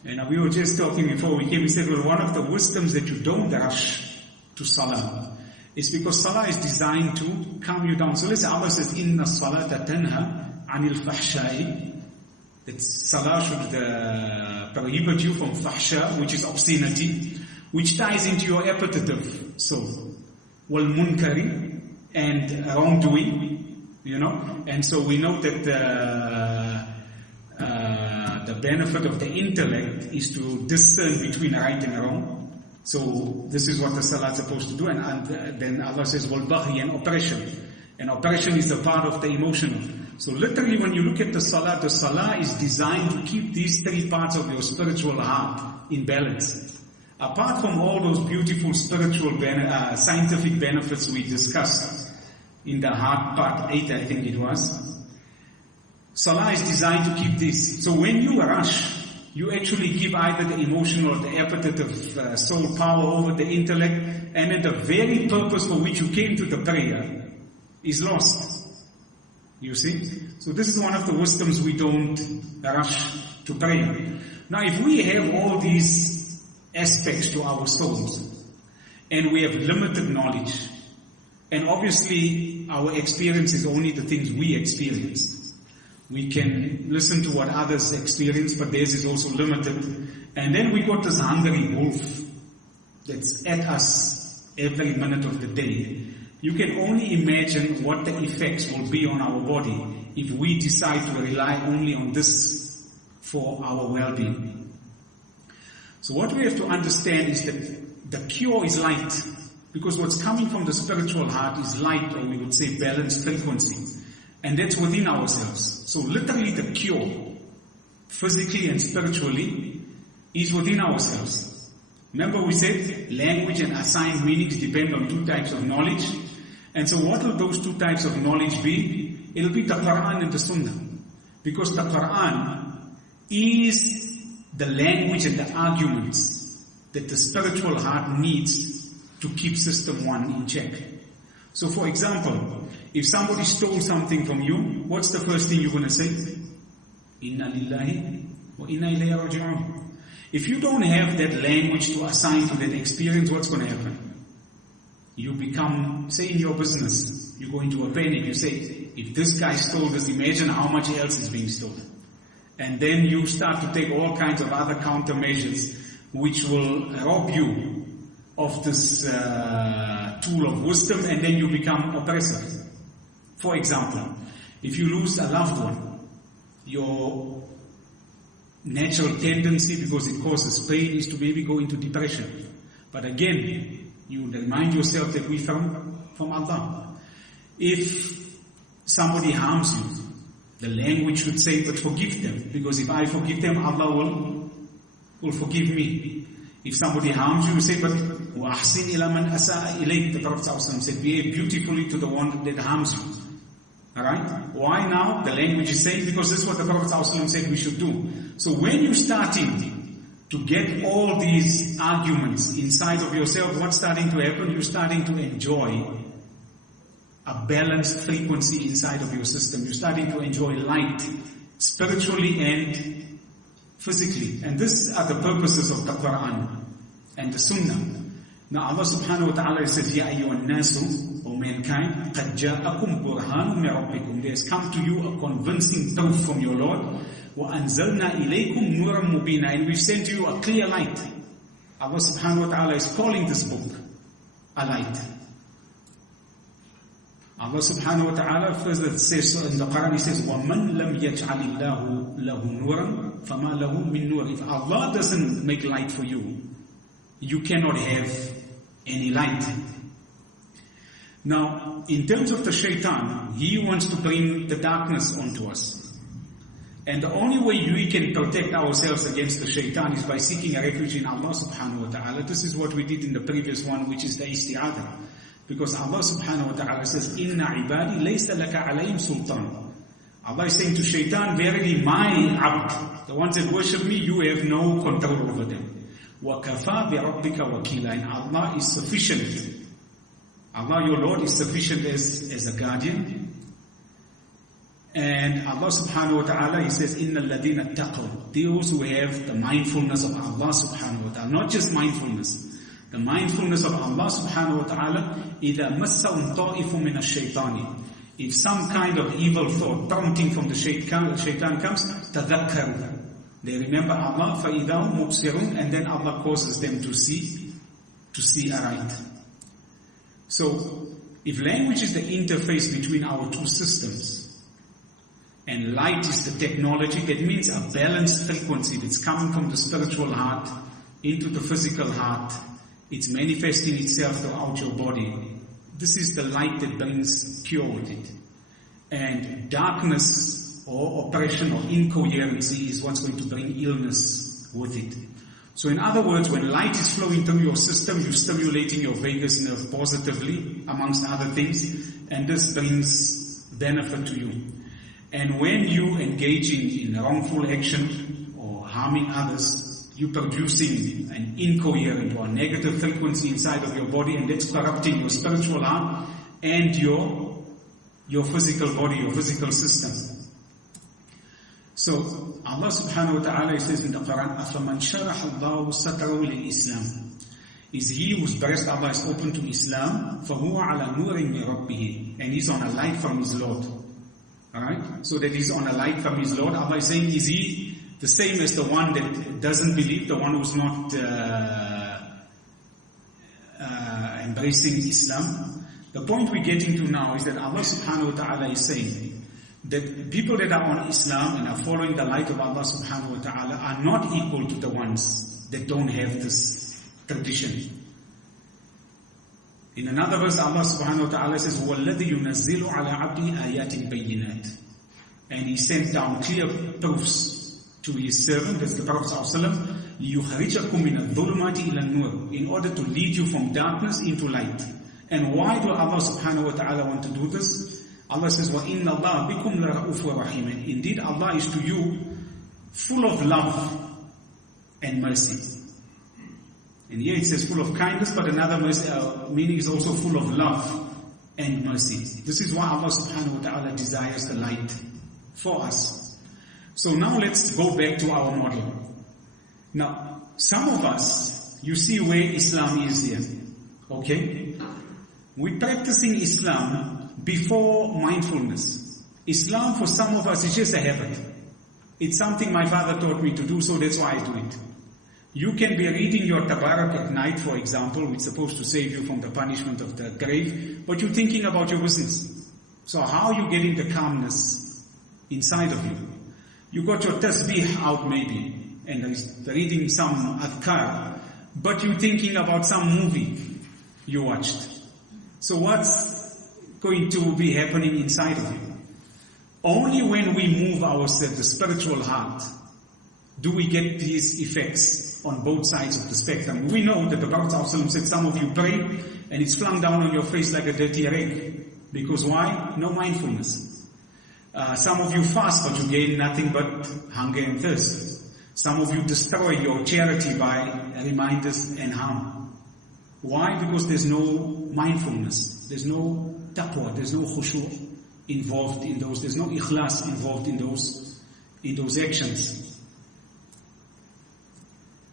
And we were just talking before we came, he said, well, one of the wisdoms that you don't rush to Salah is because Salah is designed to calm you down. So let's say Allah says, Inna salata tanha anil fahsha'i, that Salah should prohibit you from fahsha, which is obscenity, which ties into your appetitive soul. Wal munkari, and wrongdoing, and so we know that the benefit of the intellect is to discern between right and wrong. So this is what the salah is supposed to do, and then Allah says, wal baghi, and oppression. And oppression is a part of the emotional. So literally when you look at the salah is designed to keep these 3 parts of your spiritual heart in balance. Apart from all those beautiful spiritual, scientific benefits we discussed in the heart part 8, I think it was, Salah is designed to keep this. So when you rush, you actually give either the emotional or the appetitive soul power over the intellect, and then the very purpose for which you came to the prayer is lost. You see? So this is one of the wisdoms we don't rush to prayer. Now if we have all these aspects to our souls, and we have limited knowledge, and obviously our experience is only the things we experience. We can listen to what others experience, but theirs is also limited. And then we got this hungry wolf that's at us every minute of the day. You can only imagine what the effects will be on our body if we decide to rely only on this for our well-being. So what we have to understand is that the cure is light, because what's coming from the spiritual heart is light, or we would say balanced frequency, and that's within ourselves. So literally the cure, physically and spiritually, is within ourselves. Remember we said language and assigned meanings depend on 2 types of knowledge, and so what will those 2 types of knowledge be? It'll be the Quran and the Sunnah, because the Quran is the language and the arguments that the spiritual heart needs to keep system 1 in check. So for example, if somebody stole something from you, what's the first thing you're going to say? Inna lillahi wa inna ilayhi raji'un. If you don't have that language to assign to that experience, what's going to happen? You become, say in your business, you go into a panic, you say, if this guy stole this, imagine how much else is being stolen. And then you start to take all kinds of other countermeasures which will rob you of this tool of wisdom, and then you become oppressive. For example, if you lose a loved one, your natural tendency, because it causes pain, is to maybe go into depression. But again, you remind yourself that we from Allah. If somebody harms you, the language should say, but forgive them, because if I forgive them, Allah will forgive me. If somebody harms you, you say, but وَأَحْسِنْ إِلَى مَنْ أَسَاءَ إِلَيْكَ. The Prophet ﷺ said, behave beautifully to the one that harms you. Alright? Why now? The language is saying, because this is what the Prophet ﷺ said we should do. So when you're starting to get all these arguments inside of yourself, what's starting to happen? You're starting to enjoy a balanced frequency inside of your system. You're starting to enjoy light, spiritually and physically. And these are the purposes of the Quran and the Sunnah. Now Allah subhanahu wa ta'ala says, Ya ayyuhan nasu, O mankind, قَدْ جَاءَكُمْ بُرْهَانٌ مِّن رَبِّكُمْ. There has come to you a convincing proof from your Lord. وَأَنزَلْنَا إِلَيْكُمْ نُورًا مُبِينًا. And we've sent you a clear light. Allah subhanahu wa ta'ala is calling this book a light. Allah subhanahu wa ta'ala further says in the Quran, He says, وَمَنْ لَمْ يَجْعَلِ اللَّهُ لَهُ نُورًا فَمَا لَهُ مِن نُورٍ. If Allah doesn't make light for you, you cannot have any light. Now, in terms of the shaitan, he wants to bring the darkness onto us. And the only way we can protect ourselves against the shaitan is by seeking a refuge in Allah subhanahu wa ta'ala. This is what we did in the previous one, which is the isti'adah. Because Allah subhanahu wa ta'ala says, Inna ibadi laysa laka alayhim sultan. Allah is saying to shaitan, verily my abd, the ones that worship me, you have no control over them. وَكَفَى بِرَبِّكَ وَكِيلًا. And Allah is sufficient. Allah, your Lord, is sufficient as a guardian. And Allah subhanahu wa ta'ala, He says, إِنَّ الَّذِينَ اتَّقَوْا. Those who have the mindfulness of Allah subhanahu wa ta'ala. Not just mindfulness. The mindfulness of Allah subhanahu wa ta'ala, إِذَا مَسَّهُمْ طَائِفٌ مِنَ الشَّيْطَانِ. If some kind of evil thought, prompting from the shaitan comes, تَذَكَّرُوا. They remember Allah, فَإِذَا هُمْ مُبْصِرُونَ. And then Allah causes them to see aright. So, if language is the interface between our two systems, and light is the technology, that means a balanced frequency that's coming from the spiritual heart into the physical heart. It's manifesting itself throughout your body. This is the light that brings cure with it. And darkness or oppression or incoherency is what's going to bring illness with it. So in other words, when light is flowing through your system, you're stimulating your vagus nerve positively, amongst other things, and this brings benefit to you. And when you engaging in wrongful action or harming others, you're producing an incoherent or negative frequency inside of your body, and that's corrupting your spiritual heart and your physical body, your physical system. So Allah subhanahu wa ta'ala says in the Quran, أَفَمَنْ شَرَحَ اللَّهُ سَتَرَهُ لِلْإِسْلَامِ Is he whose breast Allah is open to Islam, فَهُوَ عَلَى نُورٍ مِّن رَبِّهِ And he's on a light from his Lord. Alright? So that he's on a light from his Lord. Allah is saying, is he the same as the one that doesn't believe, the one who's not embracing Islam? The point we're getting to now is that Allah subhanahu wa ta'ala is saying that people that are on Islam and are following the light of Allah subhanahu wa ta'ala are not equal to the ones that don't have this tradition. In another verse, Allah subhanahu wa ta'ala says, هُوَ الَّذِي يُنَزِّلُ عَلَىٰ عَبْدِهِ آيَاتٍ بَيِّنَاتٍ And He sent down clear proofs to His servant, that's the Prophet ﷺ, لِيُخْرِجَكُم مِّنَ الظُّلُمَاتِ إِلَى النُّورِ In order to lead you from darkness into light. And why do Allah subhanahu wa ta'ala want to do this? Allah says, وَإِنَّ اللَّهَ بِكُمْ لَرَؤُوفٌ رَحِيمٌ Indeed, Allah is to you full of love and mercy. And here it says full of kindness, but another meaning is also full of love and mercy. This is why Allah subhanahu wa ta'ala desires the light for us. So now let's go back to our model. Now, some of us, you see where Islam is here. Okay? We're practicing Islam before mindfulness. Islam for some of us is just a habit. It's something my father taught me to do, so that's why I do it. You can be reading your Tabarak at night, for example, which is supposed to save you from the punishment of the grave, but you're thinking about your business. So how are you getting the calmness inside of you? You got your tasbih out maybe, and reading some adhkar, but you're thinking about some movie you watched. So what's going to be happening inside of you? Only when we move ourselves, the spiritual heart, do we get these effects on both sides of the spectrum. We know that the Prophet ﷺ said some of you pray and it's flung down on your face like a dirty rag. Because why? No mindfulness. Some of you fast but you gain nothing but hunger and thirst. Some of you destroy your charity by reminders and harm. Why? Because there's no mindfulness. There's no taqwa. There's no khushu' involved in those. There's no ikhlas involved in those actions.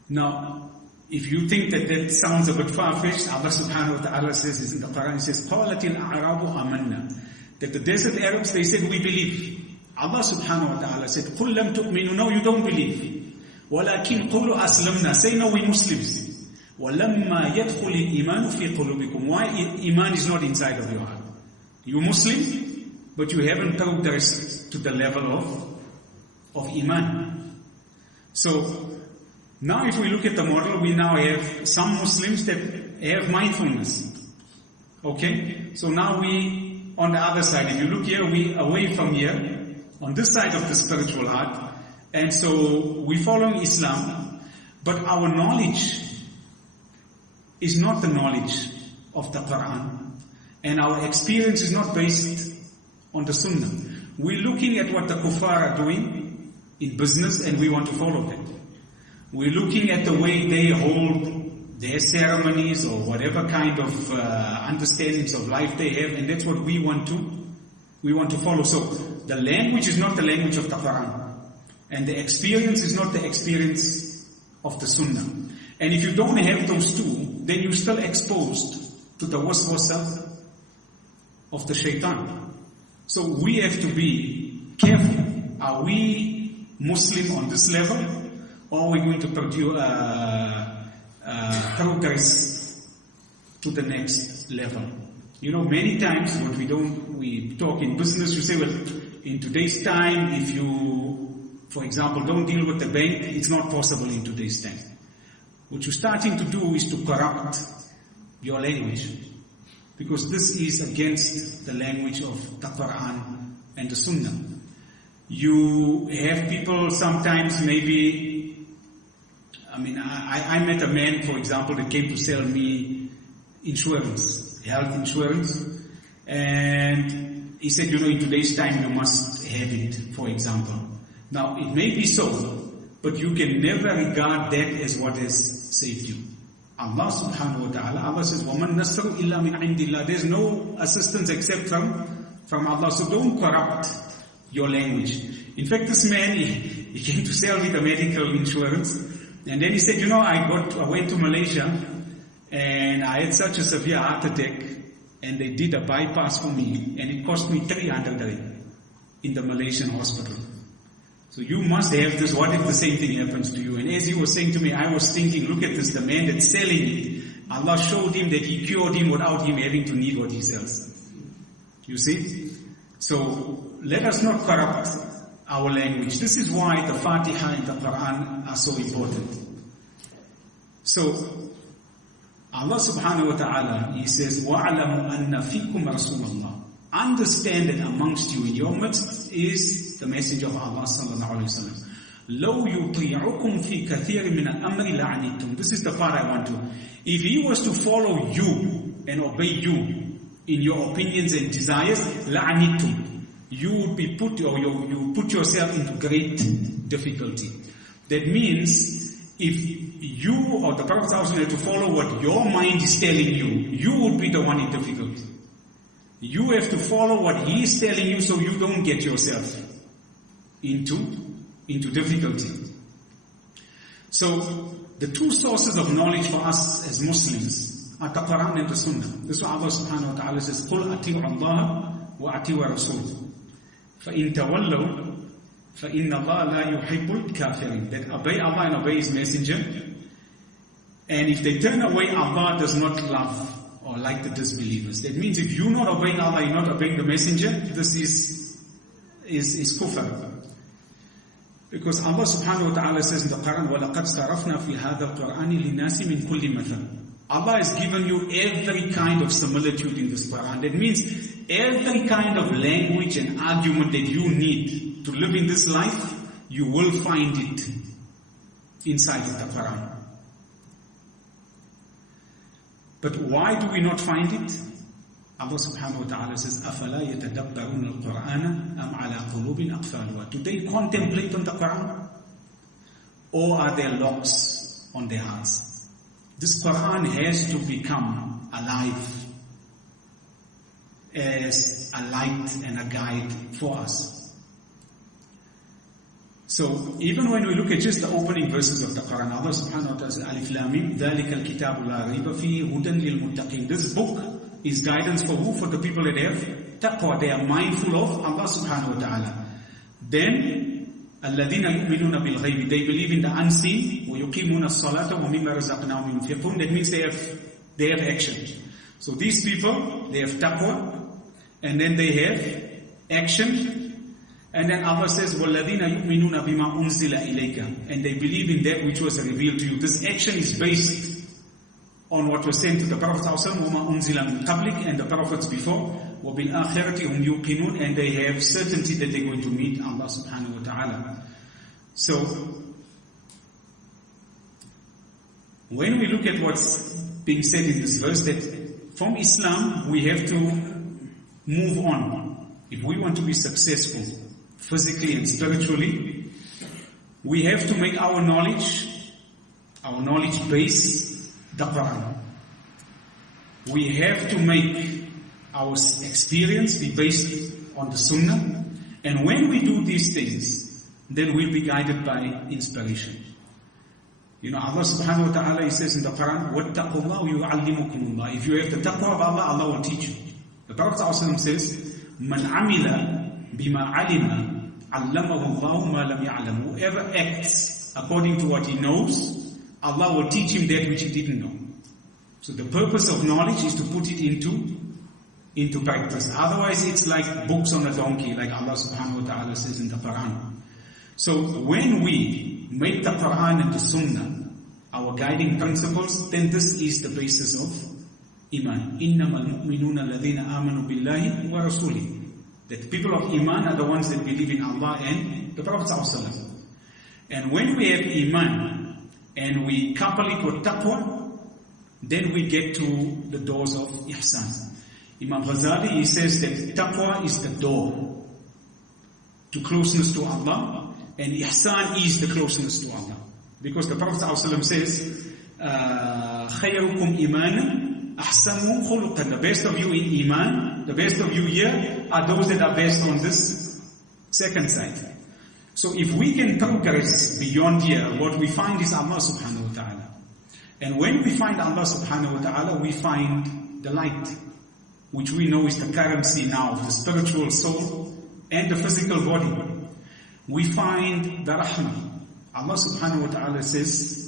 Now, if you think that sounds a bit far-fetched, Allah subhanahu wa ta'ala says in the Quran, He says, قَالَتِ الْأَعْرَابُ آمَنَّا That the desert Arabs, they said, we believe. Allah subhanahu wa ta'ala said, قُلْ لَمْ تُؤْمِنُوا No, you don't believe. وَلَكِنْ قُلُوا أَسْلَمْنَا Say, no, we Muslims. وَلَمَّا يَدْخُلِ الْإِيمَانُ فِي قُلُوبِكُمْ Why Iman is not inside of your heart? You're Muslim, but you haven't progressed to the level of Iman. So, now if we look at the model, we now have some Muslims that have mindfulness. Okay? So now we, on the other side, if you look here, we away from here, on this side of the spiritual heart, and so we following Islam, but our knowledge is not the knowledge of the Quran, and our experience is not based on the Sunnah. We're looking at what the kuffar are doing in business, and we want to follow that. We're looking at the way they hold their ceremonies or whatever kind of understandings of life they have, and that's what we want to follow. So the language is not the language of the Quran, and the experience is not the experience of the Sunnah. And if you don't have those two, then you're still exposed to the waswasa of the shaitan. So we have to be careful. Are we Muslim on this level? Or are we going to progress to the next level? You know, many times what we talk in business, you say, well, in today's time, if you, for example, don't deal with the bank, it's not possible in today's time. What you're starting to do is to corrupt your language. Because this is against the language of the Quran and the Sunnah. You have people sometimes maybe I mean, I met a man, for example, that came to sell me insurance, health insurance, and he said, in today's time you must have it, for example. Now, it may be so, but you can never regard that as what has saved you. Allah subhanahu wa ta'ala, Allah says, وَمَن نَصْرُ إِلَّا مِنْ عِنْدِ اللَّهِ. There's no assistance except from Allah. So don't corrupt your language. In fact, this man, he came to sell me the medical insurance, and then he said, I went to Malaysia, and I had such a severe heart attack, and they did a bypass for me, and it cost me 300 rand in the Malaysian hospital. So you must have this. What if the same thing happens to you? And as he was saying to me, I was thinking, look at this, the man that's selling it. Allah showed him that he cured him without him having to need what he sells. You see? So let us not corrupt our language. This is why the Fatiha and the Quran are so important. So Allah subhanahu wa ta'ala, He says, وَعْلَمُوا أَنَّ فِيكُمْ رَسُولَ اللَّهِ. Understand that amongst you, in your midst, is the Messenger of Allah sallallahu alayhi wa sallam. لَوْ يُطِيعُكُمْ فِي كَثِيرٍ مِنَ الْأَمْرِ لَعَنِتُمْ. This is the part I want to. If He was to follow you and obey you in your opinions and desires, لَعَنِتُمْ. You would be you put yourself into great difficulty. That means, if you or the Prophet ﷺ had to follow what your mind is telling you, you would be the one in difficulty. You have to follow what he is telling you so you don't get yourself into difficulty. So, the two sources of knowledge for us as Muslims are the Quran and the Sunnah. This is why Allah subhanahu wa ta'ala says, قُلْ أَطِيعُوا اللَّهَ وَأَطِيعُوا رَسُولَهُ فَإِن تَوَلَّوْا فَإِنَّ اللَّهَ لَا يُحِبُّ الْكَافِرِينَ. That obey Allah and obey His Messenger. And if they turn away, Allah does not love or like the disbelievers. That means if you're not obeying Allah, you're not obeying the Messenger, this is kufr. Because Allah subhanahu wa ta'ala says in the Quran, وَلَقَدْ صَرَفْنَا فِي هَذَا الْقُرْآنِ لِلنَّاسِ مِنْ كُلِّ مَثَلٍ. Allah has given you every kind of similitude in this Quran. That means every kind of language and argument that you need to live in this life, you will find it inside of the Quran. But why do we not find it? Allah subhanahu wa ta'ala says, أَفَلَا يَتَدَبَّرُونَ الْقُرْآنَ أَمْ عَلَىٰ قُلُوبٍ أَقْفَالُهَا. Do they contemplate on the Quran? Or are there locks on their hearts? This Quran has to become alive as a light and a guide for us. So, even when we look at just the opening verses of the Quran, Allah subhanahu wa ta'ala says, Alif Lam Mim, ذَلِكَ الْكِتَابُ لَا رَيْبَ فِيهِ هُدًى لِلْمُتَّقِينَ. This book is guidance for who? For the people that have taqwa. They are mindful of Allah subhanahu wa ta'ala. Then, الَّذِينَ يُؤْمِنُونَ بِالْغَيْبِ. They believe in the unseen. وَيُقِيمُونَ الصَّلَاةَ وَمِمَّا رَزَقْنَاهُمْ يُنْفِقُونَ. That means they have action. So these people, they have taqwa, and then they have action. And then Allah says, وَالَّذِينَ يُؤْمِنُونَ بِمَا أُنزِلَ إِلَيْكَ. And they believe in that which was revealed to you. This action is based on what was sent to the Prophet ﷺ, وَمَا أُنزِلَ مِنْ قَبْلِكَ, and the prophets before, وَبِالْآخِرَةِ هُمْ يُوقِنُونَ, and they have certainty that they're going to meet Allah subhanahu wa ta'ala. So, when we look at what's being said in this verse, that from Islam we have to move on. If we want to be successful, physically and spiritually, we have to make our knowledge base the Quran. We have to make our experience be based on the Sunnah. And when we do these things, then we'll be guided by inspiration. Allah subhanahu wa ta'ala, He says in the Quran, وَاتَّقُوا اللَّهُ يُعَلِّمُكُمُ اللَّهُ. If you have the taqwa of Allah, Allah will teach you. The Prophet ﷺ says, مَنْ عَمِلَ بِمَا عَلِمَ عَلَّمَهُ اللَّهُ مَا لَمْ يَعْلَمُ. Whoever acts according to what he knows, Allah will teach him that which he didn't know. So the purpose of knowledge is to put it into practice. Otherwise it's like books on a donkey, like Allah subhanahu wa ta'ala says in the Quran. So when we make the Quran and the Sunnah our guiding principles, then this is the basis of Iman. إِنَّمَا الْمُؤْمِنُونَ الَّذِينَ آمَنُوا بِاللَّهِ وَرَسُولِهِ. That people of Iman are the ones that believe in Allah and the Prophet ﷺ. And when we have Iman, and we couple it with taqwa, then we get to the doors of ihsan. Imam Ghazali, he says that taqwa is the door to closeness to Allah, and ihsan is the closeness to Allah. Because the Prophet ﷺ says, خَيْرُكُمْ إِيمَانًا أَحْسَنُهُمْ خُلُقًا. The best of you in iman, the best of you here, are those that are best on this second side. So if we can progress beyond here, what we find is Allah subhanahu wa ta'ala. And when we find Allah subhanahu wa ta'ala, we find the light, which we know is the currency now of the spiritual soul and the physical body. We find the rahmah. Allah subhanahu wa ta'ala says,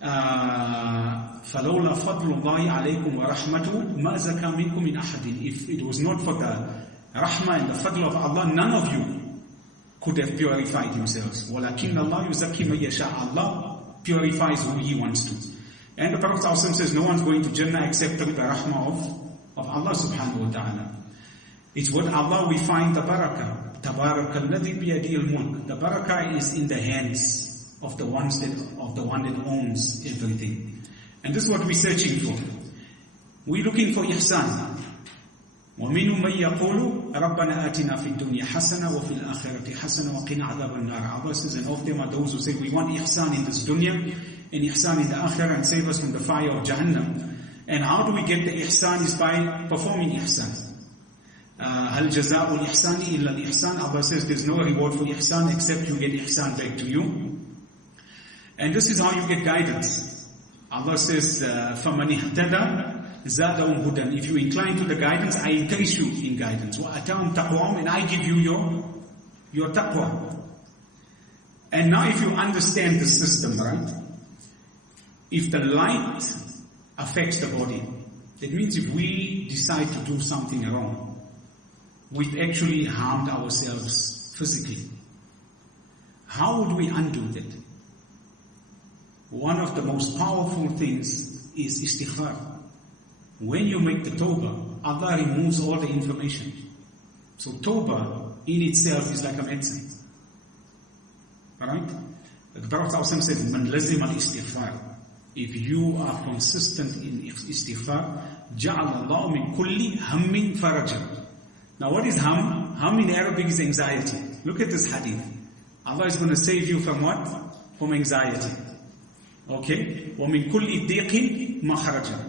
فَلَوْلَا فَضْلُ اللَّهِ عَلَيْكُمْ وَرَحْمَتُهُ مَا زَكَى مِنْكُمْ مِنْ أَحَدٍ. If it was not for the rahmah and the fadl of Allah, none of you could have purified yourselves. وَلَكِنَّ اللَّهُ يُزَكِّي مَن يَشَاءُ. Allah purifies who He wants to. And the Prophet ﷺ says, no one's going to Jannah except through the rahmah of Allah subhanahu wa ta'ala. It's what Allah we find the barakah. تَبَارَكَ الَّذِي بِيَدِهِ الْمُلْكِ. The barakah is in the hands of the one that owns everything. And this is what we're searching for. We're looking for ihsan. وَمِنُ مَنْ يَقُولُ رَبَّنَا آتِنَا فِي الدُّنْيَا حَسَنَةً وَفِي الْآخِرَةِ حَسَنَةً وَقِنَا عَذَابَ النَّارِ. Allah says, and of them are those who say, we want ihsan in this dunya and ihsan in the akhirah, and save us from the fire of Jahannam. And how do we get the ihsan? Is by performing ihsan. هَلْ جَزَاءُ الْإِحْسَانِ إِلَّا الْإِحْسَانِ. Allah says there's no reward for ihsan except you get ihsan back to you. And this is how you get guidance. Allah says, فَمَنِ اهْتَدَى زَادَهُمْ هُدًى. If you incline to the guidance, I increase you in guidance. وَأَتَاهُمْ تَقْوَاهُمْ. And I give you your taqwa. And now if you understand the system, right? If the light affects the body, that means if we decide to do something wrong, we've actually harmed ourselves physically. How would we undo that? One of the most powerful things is istighfar. When you make the tawbah, Allah removes all the information. So tawbah in itself is like a medicine. Alright? The Prophet ﷺ said, Man lazim al-istighfar. If you are consistent in istighfar, جَعَلَ اللَّهُ مِنْ كُلِّ هَمٍّ فَرَجًا. Now what is ham? Ham in Arabic is anxiety. Look at this hadith. Allah is going to save you from what? From anxiety. Okay? وَمِن كُلِّ ضِيقٍ مَخْرَجًا.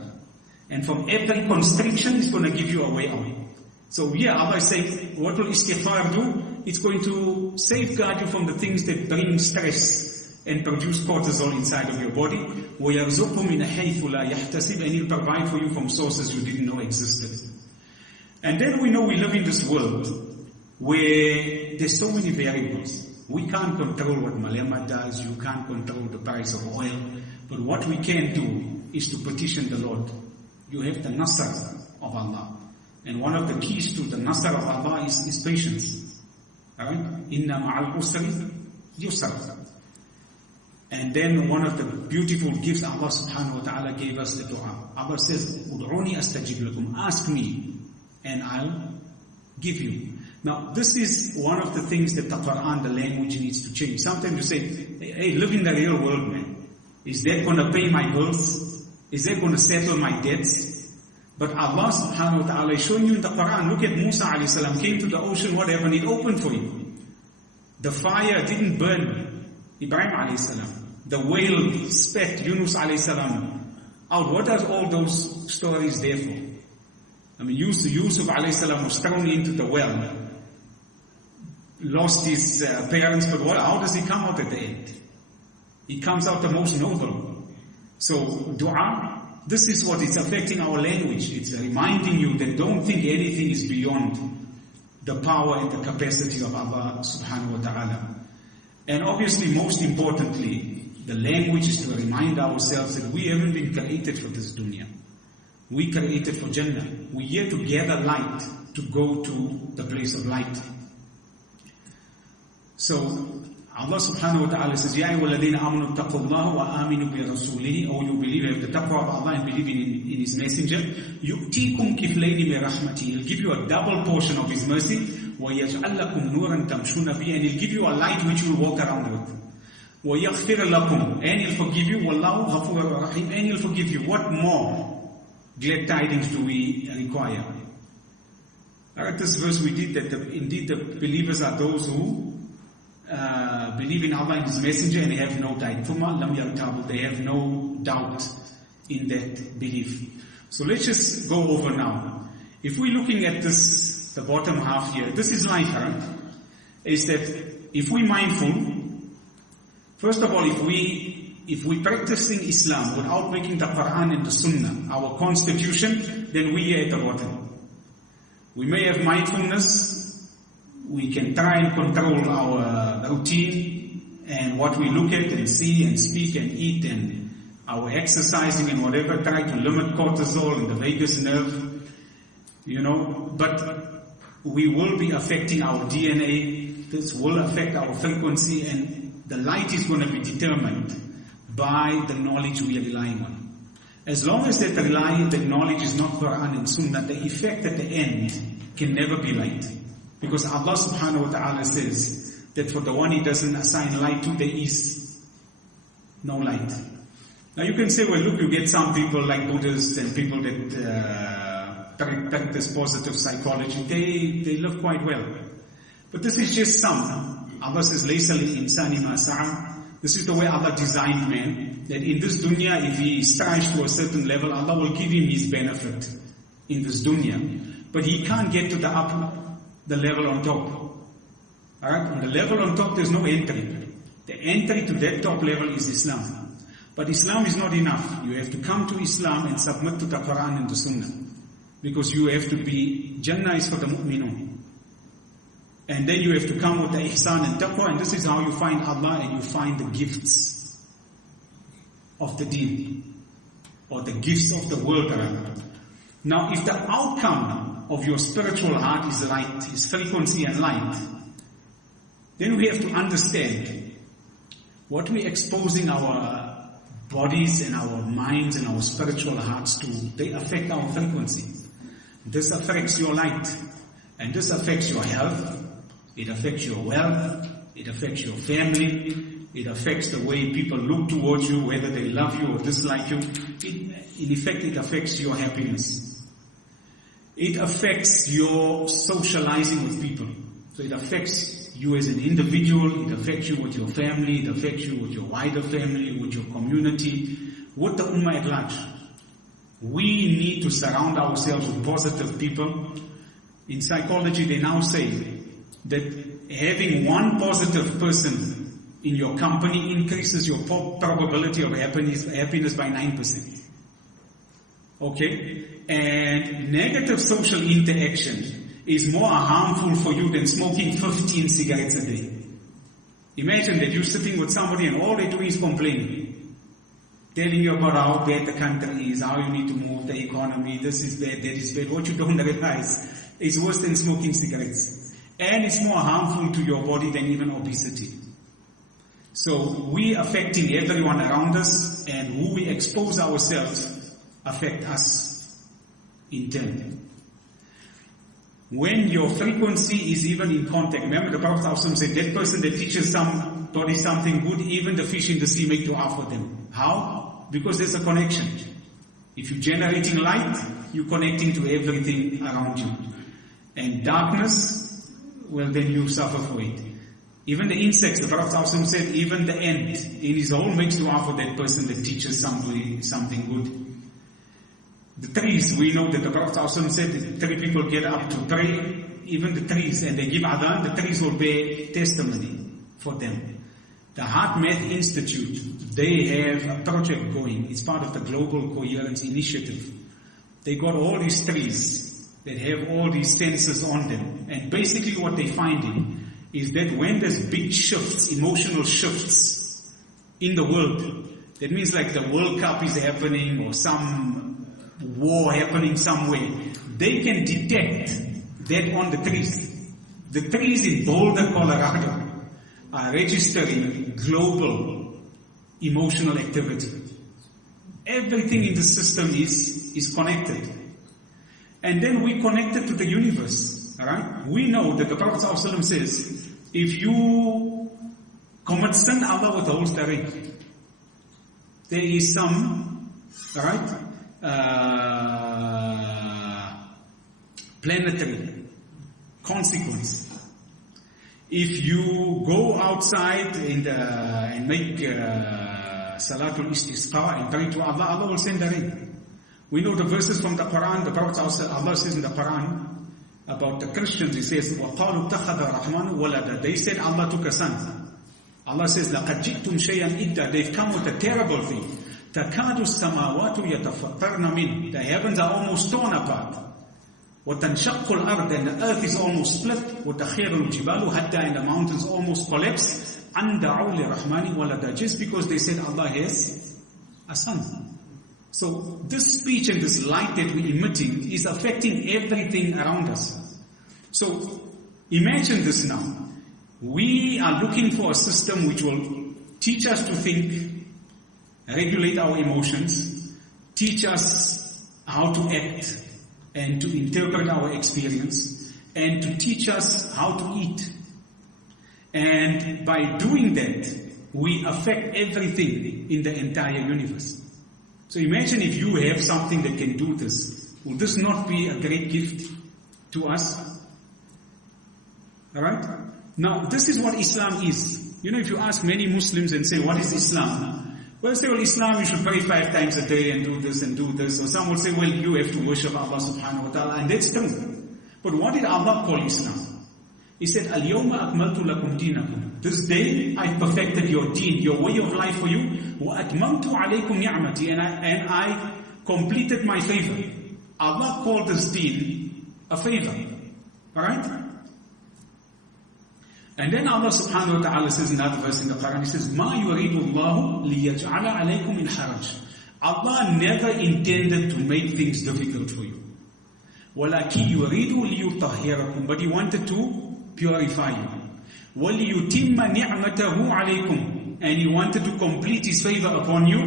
And from every constriction, it's going to give you a way out. So here Allah is saying, what will istighfar do? It's going to safeguard you from the things that bring stress and produce cortisol inside of your body. وَيَرْزُقُ مِنْ حَيْثُ لَا يَحْتَسِبْ. And He'll provide for you from sources you didn't know existed. And then we know we live in this world where there's so many variables. We can't control what Malema does, you can't control the price of oil, but what we can do is to petition the Lord. You have the nasr of Allah. And one of the keys to the nasr of Allah is patience. Alright? Inna ma'al usri yusra. And then one of the beautiful gifts Allah subhanahu wa ta'ala gave us, the dua. Allah says, Ud'uni astajib lakum. Ask me and I'll give you. Now, this is one of the things that the Quran, the language, needs to change. Sometimes you say, hey, live in the real world, man. Is that going to pay my bills? Is that going to settle my debts? But Allah subhanahu wa ta'ala is showing you in the Quran. Look at Musa alayhi salam, came to the ocean, what happened? It opened for you. The fire didn't burn Ibrahim alayhi salam. The whale spat Yunus alayhi salam out. What are all those stories there for? I mean, Yusuf alayhi salam was thrown into the well, lost his parents, but how does he come out at the end? He comes out the most noble. So, dua, this is what it's affecting our language. It's reminding you that don't think anything is beyond the power and the capacity of Allah subhanahu wa ta'ala. And obviously, most importantly, the language is to remind ourselves that we haven't been created for this dunya. We created for Jannah. We're here to gather light, to go to the place of light. So, Allah subhanahu wa ta'ala says, Ya ayyuhalladhina amanu taqullaha wa aminu bi rasulihi. Oh, you believe in the taqwa of Allah and believe in His messenger. Yu'tikum kiflayni min rahmatihi. He'll give you a double portion of His mercy. Wa yaj'al lakum nuran tamshuna bihi. And He'll give you a light which you will walk around with. وَيَغْفِرْ لَكُمْ, and He'll forgive you. وَاللَّهُ غَفُورٌ رَحِيمٌ, and He'll forgive you. What more glad tidings do we require? At this verse we did that indeed the believers are those who believe in Allah and His Messenger and have no doubt. ثُمَّ لَمْ يَرْتَابُوا, they have no doubt in that belief. So let's just go over now. If we're looking at this, the bottom half here, this is life, right? Is that if we're mindful, first of all, if we practicing Islam without making the Quran and the Sunnah our constitution, then we are at the bottom. We may have mindfulness, we can try and control our routine and what we look at and see and speak and eat and our exercising and whatever, try to limit cortisol and the vagus nerve, but we will be affecting our DNA, this will affect our frequency, and the light is going to be determined by the knowledge we are relying on. As long as that knowledge is not Quran and Sunnah, the effect at the end can never be light. Because Allah subhanahu wa ta'ala says that for the one He doesn't assign light to, there is no light. Now you can say, well look, you get some people like Buddhists and people that practice positive psychology, they live quite well. But this is just some. Allah says, لَيْسَ لِلْإِنسَانِ مَا سَعَى. This is the way Allah designed man, that in this dunya, if he strives to a certain level, Allah will give him his benefit in this dunya. But he can't get to the level on top. Alright? On the level on top, there's no entry. The entry to that top level is Islam. But Islam is not enough. You have to come to Islam and submit to the Quran and the Sunnah. Because you have to be, Jannah is for the mu'minun. And then you have to come with the ihsan and taqwa, and this is how you find Allah and you find the gifts of the deen, or the gifts of the world rather. Now if the outcome of your spiritual heart is light, is frequency and light, then we have to understand what we're exposing our bodies and our minds and our spiritual hearts to. They affect our frequency. This affects your light, and this affects your health. It affects your wealth, it affects your family, it affects the way people look towards you, whether they love you or dislike you. In effect, it affects your happiness. It affects your socializing with people. So it affects you as an individual, it affects you with your family, it affects you with your wider family, with your community, with the ummah at large. We need to surround ourselves with positive people. In psychology, they now say that having one positive person in your company increases your probability of happiness by 9%. Okay? And negative social interaction is more harmful for you than smoking 15 cigarettes a day. Imagine that you're sitting with somebody and all they do is complaining. Telling you about how bad the country is, how you need to move the economy, this is bad, that is bad. What you don't realize is worse than smoking cigarettes. And it's more harmful to your body than even obesity. So we affecting everyone around us, and who we expose ourselves affect us in turn. When your frequency is even in contact, remember the Prophet ﷺ said, that person that teaches somebody something good, even the fish in the sea make dua for them. How? Because there's a connection. If you're generating light, you're connecting to everything around you. And darkness, well then you suffer for it. Even the insects, the Prophet ﷺ said, even the ant in his hole makes dua for that person that teaches somebody something good. The trees, we know that the Prophet ﷺ said that 3 people get up to pray, even the trees, and they give adhan, the trees will bear testimony for them. The Heart Math Institute, they have a project going. It's part of the Global Coherence Initiative. They got all these trees that have all these sensors on them. And basically what they're finding is that when there's big shifts, emotional shifts in the world, that means like the World Cup is happening or some war happening somewhere, they can detect that on the trees. The trees in Boulder, Colorado are registering global emotional activity. Everything in the system is connected. And then we connected to the universe. Alright? We know that the Prophet ﷺ says, if you commits sin, Allah withholds the rain. There is some, right, planetary consequence. If you go outside and make Salatul Istisqa and pray to Allah, Allah will send the rain. We know the verses from the Quran. The Prophet Allah says in the Quran about the Christians, He says, وَقَالُوا اتَّخَذَ الرَّحْمَنُ وَلَدًا. They said Allah took a son. Allah says, لَقَدْ جِئْتُمْ شَيْئًا إِدًّا. They've come with a terrible thing. تَكَادُ السَّمَاوَاتُ يَتَفَطَّرْنَ مِنْهُ. The heavens are almost torn apart. وَتَنْشَقُّ الْأَرْض. And the earth is almost split. وَتَخِيرُ الْجِبَالُ حَتَّى. And the mountains almost collapse. أَنْ دَعُوا لِرَحْمَنِ وَلَدًا. Just because they said Allah has a son. So this speech and this light that we're emitting is affecting everything around us. So imagine this now. We are looking for a system which will teach us to think, regulate our emotions, teach us how to act and to interpret our experience, and to teach us how to eat. And by doing that, we affect everything in the entire universe. So imagine if you have something that can do this. Will this not be a great gift to us? Alright? Now, this is what Islam is. You know, if you ask many Muslims and say, what is Islam? Well, they say, well, Islam, you should pray 5 times a day and do this and do this. Or some will say, well, you have to worship Allah subhanahu wa ta'ala. And that's true. But what did Allah call Islam? He said, Al-yawma akmaltu lakum dinakum. This day, I perfected your deen, your way of life for you. وَأَتْمَمْتُ عَلَيْكُمْ نِعْمَتِي. And I completed my favor. Allah called this deen a favor. Alright? And then Allah subhanahu wa ta'ala says in another verse in the Quran, He says, مَا يُرِيدُ اللَّهُ لِيَجْعَلَ عَلَيْكُمْ مِنْ حَرَجٍ. Allah never intended to make things difficult for you. وَلَكِنْ يُرِيدُ لِيُطَهِّرَكُمْ. But He wanted to purify you. وَلِيُتِمَّ نِعْمَتَهُ عَلَيْكُمْ. And He wanted to complete His favor upon you,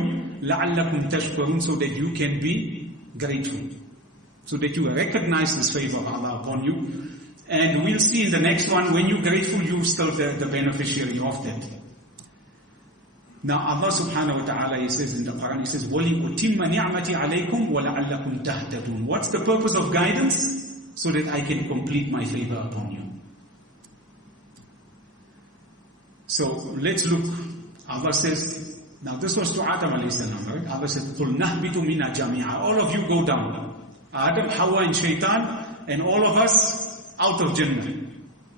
لَعَلَّكُمْ تَشْكُرُونَ. So that you can be grateful. So that you recognize this favor of Allah upon you. And we'll see in the next one, when you're grateful, you're still the beneficiary of that. Now Allah subhanahu wa ta'ala, He says in the Quran, He says, وَلِأُتِمَّ نِعْمَتِي عَلَيْكُمْ وَلَعَلَّكُمْ تَهْتَدُونَ. What's the purpose of guidance? So that I can complete my favor upon you. So let's look. Allah says, now this was to Adam alayhi salam, right? Allah said, قُلْ نَهْبِتُ مِنَا جَمِيعًا. All of you go down. Adam, Hawa and Shaitan, and all of us out of Jannah.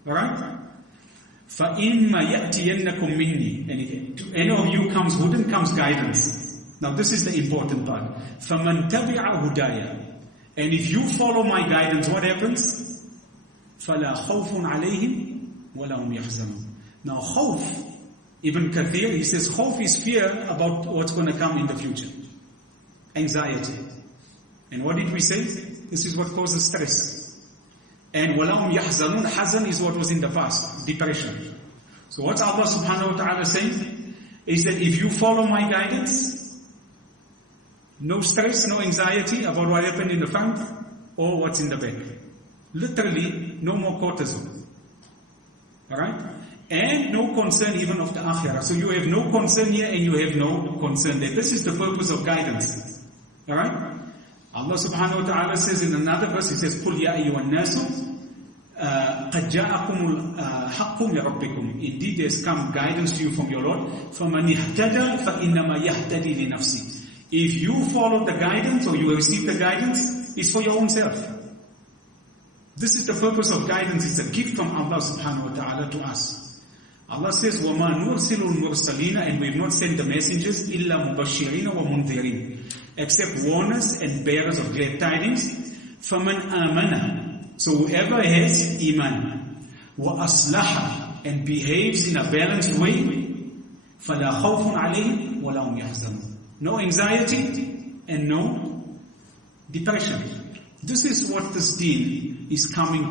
Alright? فَإِمَّا يَأْتِيَنَّكُمْ مِنِّي. And if any of you comes wouldn't comes guidance. Now this is the important part. فَمَنْ تَبِعَ هُدَايَ. And if you follow my guidance, what happens? فَلَا خَوْفٌ عَلَيْهِمْ وَلَا هُمْ يَحْزَنُونَ. Now khawf, Ibn Kathir, he says khawf is fear about what's going to come in the future. Anxiety. And what did we say? This is what causes stress. And وَلَهُمْ يَحْزَنُونَ. Hazan is what was in the past, depression. So what's Allah subhanahu wa ta'ala saying? Is that if you follow my guidance, no stress, no anxiety about what happened in the front or what's in the back. Literally, no more cortisol. Alright? And no concern even of the akhirah. So you have no concern here and you have no concern there. This is the purpose of guidance. Alright? Allah subhanahu wa ta'ala says in another verse, He says, قُلْ يَا أَيُّهَا النَّاسُ قَدْ جَاءَكُمُ الْحَقُّ مِنْ رَبِّكُمْ. Indeed, there has come guidance to you from your Lord. فَمَنِ اهْتَدَى فَإِنَّمَا يَهْتَدِي لِنَفْسِهِ. If you follow the guidance or you receive the guidance, it's for your own self. This is the purpose of guidance. It's a gift from Allah subhanahu wa ta'ala to us. Allah says, وَمَا نُرْسِلُ الْمُرْسَلِينَ. And we have not sent the messengers إِلَّا مُبَشِّرِينَ وَمُنذِرِينَ. Except warners and bearers of glad tidings. فَمَنْ آمَنَ. So whoever has iman, وَأَصْلَحَ. And behaves in a balanced way, فَلَا خَوْفٌ عَلَيْهِمْ وَلَا هُمْ يَحْزَنُونَ. No anxiety and no depression. This is what this deen is coming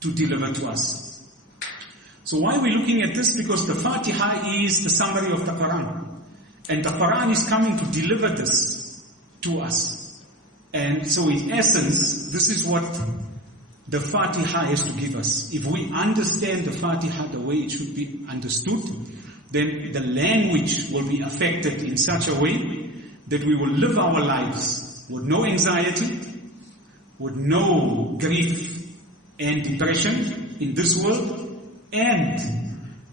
to deliver to us. So why are we looking at this? Because the Fatiha is the summary of the Quran. And the Quran is coming to deliver this to us. And so in essence, this is what the Fatiha has to give us. If we understand the Fatiha the way it should be understood, then the language will be affected in such a way that we will live our lives with no anxiety, with no grief and depression in this world and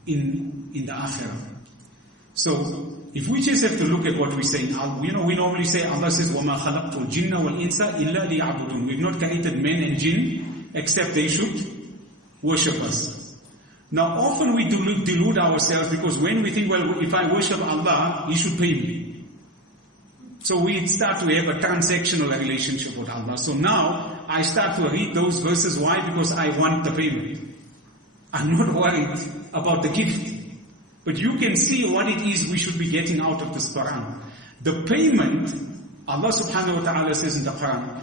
in the Akhirah. So, if we just have to look at what we say, we normally say, Allah says, وَمَا خَلَقْتُ الْجِنَّ وَالْإِنسَ إِلَّا لِيَعْبُدُونَ. We've not created men and jinn except they should worship us. Now, often we delude ourselves because when we think, well, if I worship Allah, He should pay me. So we start to have a transactional relationship with Allah. So now, I start to read those verses. Why? Because I want the payment. I'm not worried about the gift. But you can see what it is we should be getting out of this Quran. The payment, Allah subhanahu wa ta'ala says in the Quran,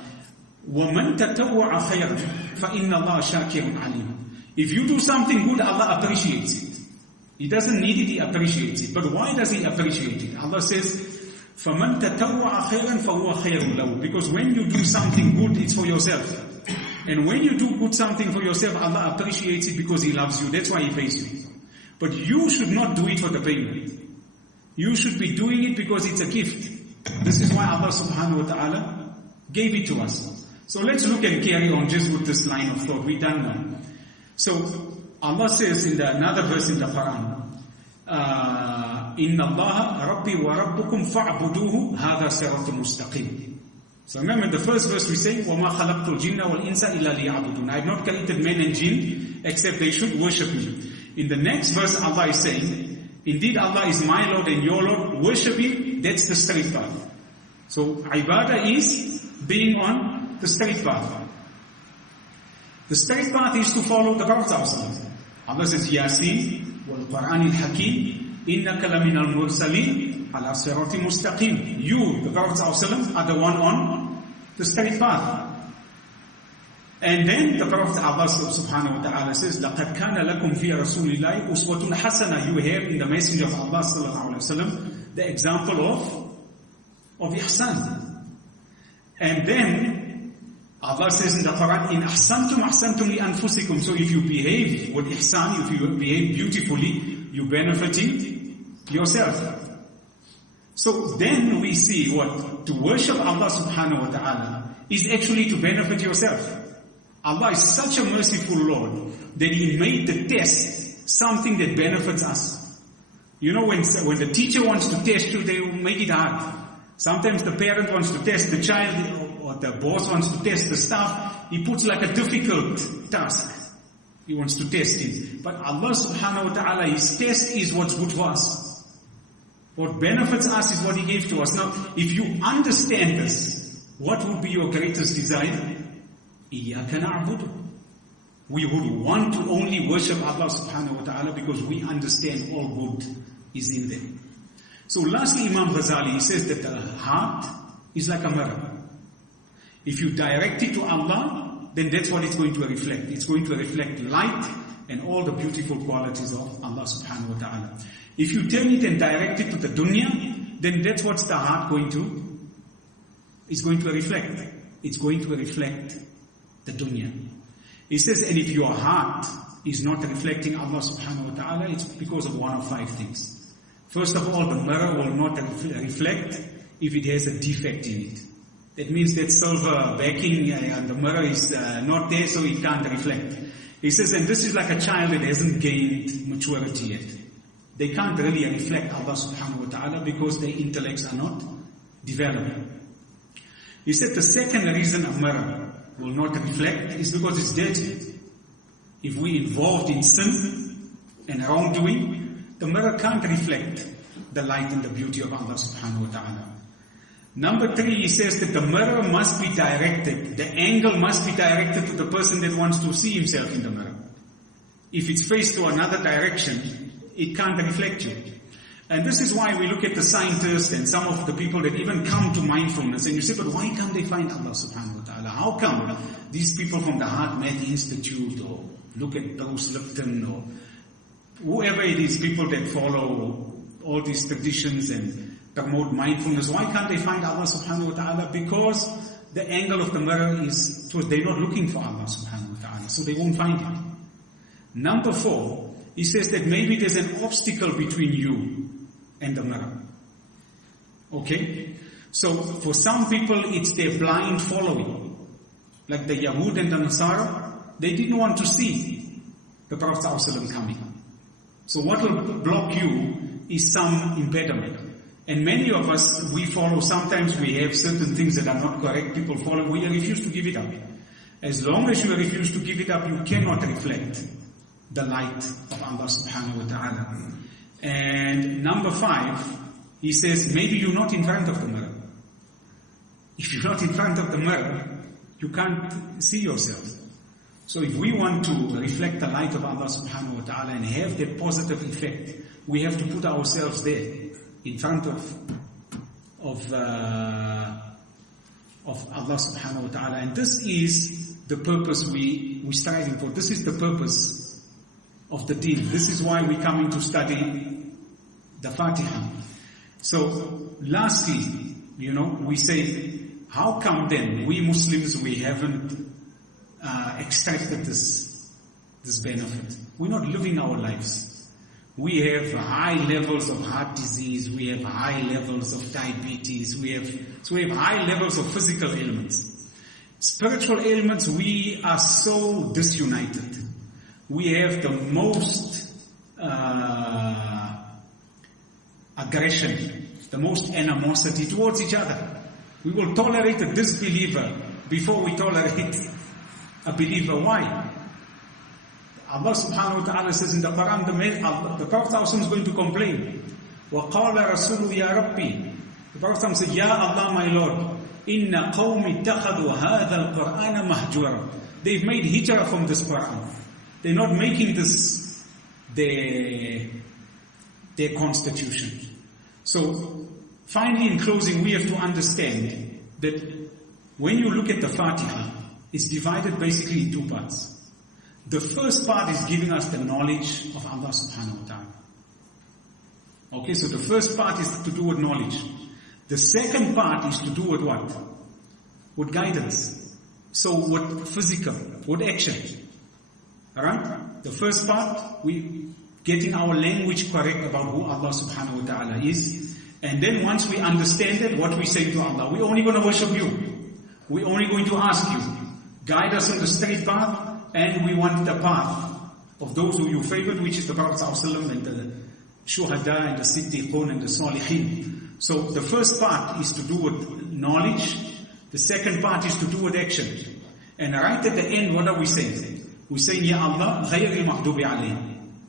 وَمَنْ تَتَوَّعَ خَيْرًا فَإِنَّ اللَّهَ شَاكِرٌ عَلِيمٌ. If you do something good, Allah appreciates it. He doesn't need it, He appreciates it. But why does He appreciate it? Allah says, فَمَنْ تَتَوَّعَ خَيْرًا فَهُوَ خَيْرٌ لَهُ. Because when you do something good, it's for yourself. And when you do good something for yourself, Allah appreciates it because He loves you. That's why He pays you. But you should not do it for the payment. You should be doing it because it's a gift. This is why Allah subhanahu wa ta'ala gave it to us. So let's look and carry on just with this line of thought. We're done now. So Allah says in another verse in the Quran, إِنَّ اللَّهَ رَبِّي وَرَبُّكُمْ فَاعْبُدُوهُ هَذَا صِرَاطٌ مُسْتَقِيمٌ. So remember the first verse we say, وَمَا خَلَقْتُ الْجِنَّ وَالْإِنسَ إِلَّا لِيَعْبُدُونَ. I have not created men and jinn except they should worship me. In the next verse Allah is saying, indeed Allah is my Lord and your Lord, worship Him, that's the straight path. So ibadah is being on the straight path. The straight path is to follow the Prophet ﷺ. Allah says, Yasin, wal Quran al-Hakim, innaka laminal mursalin, ala sirati mustaqim. You, the Prophet ﷺ, are the one on the straight path. And then the Prophet Allah subhanahu wa ta'ala says, لَقَدْ كَانَ لَكُمْ فِي رَسُولِ اللَّهِ أُسْوَةٌ حَسَنَةٌ. You have in the Messenger of Allah sallallahu alayhi wa sallam the example of ihsan. And then Allah says in the Quran, إِنْ أَحْسَنْتُمْ أَحْسَنْتُمْ لِأَنفُسِكُمْ. So if you behave with ihsan, if you behave beautifully, you're benefiting yourself. So then we see what? To worship Allah subhanahu wa ta'ala is actually to benefit yourself. Allah is such a merciful Lord that He made the test something that benefits us. You know, when the teacher wants to test you, they will make it hard. Sometimes the parent wants to test the child, or the boss wants to test the staff. He puts like a difficult task. He wants to test him. But Allah subhanahu wa ta'ala, His test is what's good for us. What benefits us is what He gave to us. Now, if you understand this, what would be your greatest desire? إِيَّاكَ نَعْبُدُ. We would want to only worship Allah subhanahu wa ta'ala because we understand all good is in there. So lastly, Imam Ghazali, he says that the heart is like a mirror. If you direct it to Allah, then that's what it's going to reflect. It's going to reflect light and all the beautiful qualities of Allah subhanahu wa ta'ala. If you turn it and direct it to the dunya, then that's what's the heart going to, it's going to reflect. It's going to reflect the dunya. He says, and if your heart is not reflecting Allah subhanahu wa ta'ala, it's because of one of 5 things. First of all, the mirror will not reflect if it has a defect in it. That means that silver backing and the mirror is not there, so it can't reflect. He says, and this is like a child that hasn't gained maturity yet. They can't really reflect Allah subhanahu wa ta'ala because their intellects are not developed. He said the second reason a mirror will not reflect is because it's dirty. If we involved in sin and wrongdoing, the mirror can't reflect the light and the beauty of Allah subhanahu wa ta'ala. Number 3, he says that the mirror must be directed, the angle must be directed to the person that wants to see himself in the mirror. If it's faced to another direction, it can't reflect you. And this is why we look at the scientists and some of the people that even come to mindfulness and you say, but why can't they find Allah subhanahu wa ta'ala? How come these people from the Heart Math Institute or look at Bruce Lipton or whoever it is, people that follow all these traditions and promote mindfulness, why can't they find Allah subhanahu wa ta'ala? Because the angle of the mirror is, they're not looking for Allah subhanahu wa ta'ala. ta'ala. So they won't find it. Number 4, he says that maybe there's an obstacle between you and the mirror. Okay? So for some people it's their blind following. Like the Yahud and the Nasara, they didn't want to see the Prophet ﷺ coming. So what will block you is some impediment. And many of us, we follow, sometimes we have certain things that are not correct, people follow, we refuse to give it up. As long as you refuse to give it up, you cannot reflect the light of Allah subhanahu wa ta'ala. And number 5, he says, maybe you're not in front of the mirror. If you're not in front of the mirror, you can't see yourself. So if we want to reflect the light of Allah subhanahu wa ta'ala and have that positive effect, we have to put ourselves there, in front of Allah subhanahu wa ta'ala. And this is the purpose we're striving for. This is the purpose of the deen. This is why we're coming to study the Fatiha. So lastly, we say, how come then we Muslims, we haven't extracted this benefit? We're not living our lives. We have high levels of heart disease, we have high levels of diabetes, we have high levels of physical ailments. Spiritual ailments, we are so disunited. We have the most aggression, the most animosity towards each other. We will tolerate a disbeliever before we tolerate a believer. Why? Allah subhanahu wa ta'ala says in the Quran, the Prophet is going to complain. وَقَالَ رَسُولُ يَا رَبِّي. The Prophet said, Ya Allah, my Lord, إِنَّ قَوْمِ اتَّخَذُوا هَذَا الْقُرْآنَ مَهْجُورًا. They've made hijrah from this Quran. They're not making this their constitution. So, finally, in closing, we have to understand that when you look at the Fatiha, it's divided basically in 2 parts. The first part is giving us the knowledge of Allah subhanahu wa ta'ala. Okay, so the first part is to do with knowledge. The second part is to do with what? With guidance. So with physical, with action. Alright? The first part, we getting our language correct about who Allah subhanahu wa ta'ala is. And then once we understand it, what we say to Allah, we're only going to worship you. We're only going to ask you. Guide us on the straight path. And we want the path of those who you favored, which is the Prophet ﷺ and the Shuhada and the Siddiqun and the Salihin. So the first part is to do with knowledge. The second part is to do with action. And right at the end, what are we saying? We say, Ya Allah, غَيْرِ الْمَحْدُوبِ عَلَيْهِ.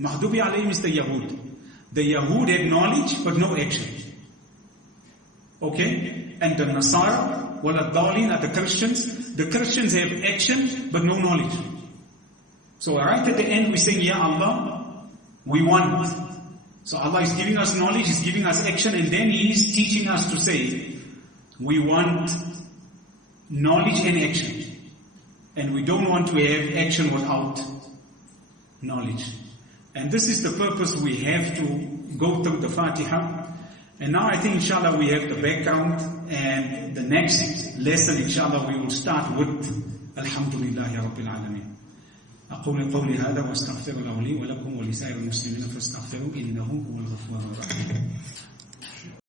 Mahdubi alayhim is the Yahud. The Yahud had knowledge, but no action. Okay? And the Nasara, وَالَدَّالِينَ are the Christians. The Christians have action, but no knowledge. So right at the end we say, Ya Allah, we want. So Allah is giving us knowledge, He's giving us action, and then He is teaching us to say, we want knowledge and action. And we don't want to have action without knowledge. And this is the purpose we have to go through the Fatiha. And now I think inshallah we have the background, and the next lesson inshallah we will start with Alhamdulillahi Rabbil Alameen. أقول قولي هذا وأستغفر الله لي ولكم ولسائر المسلمين فاستغفروا إنه هو الغفور الرحيم.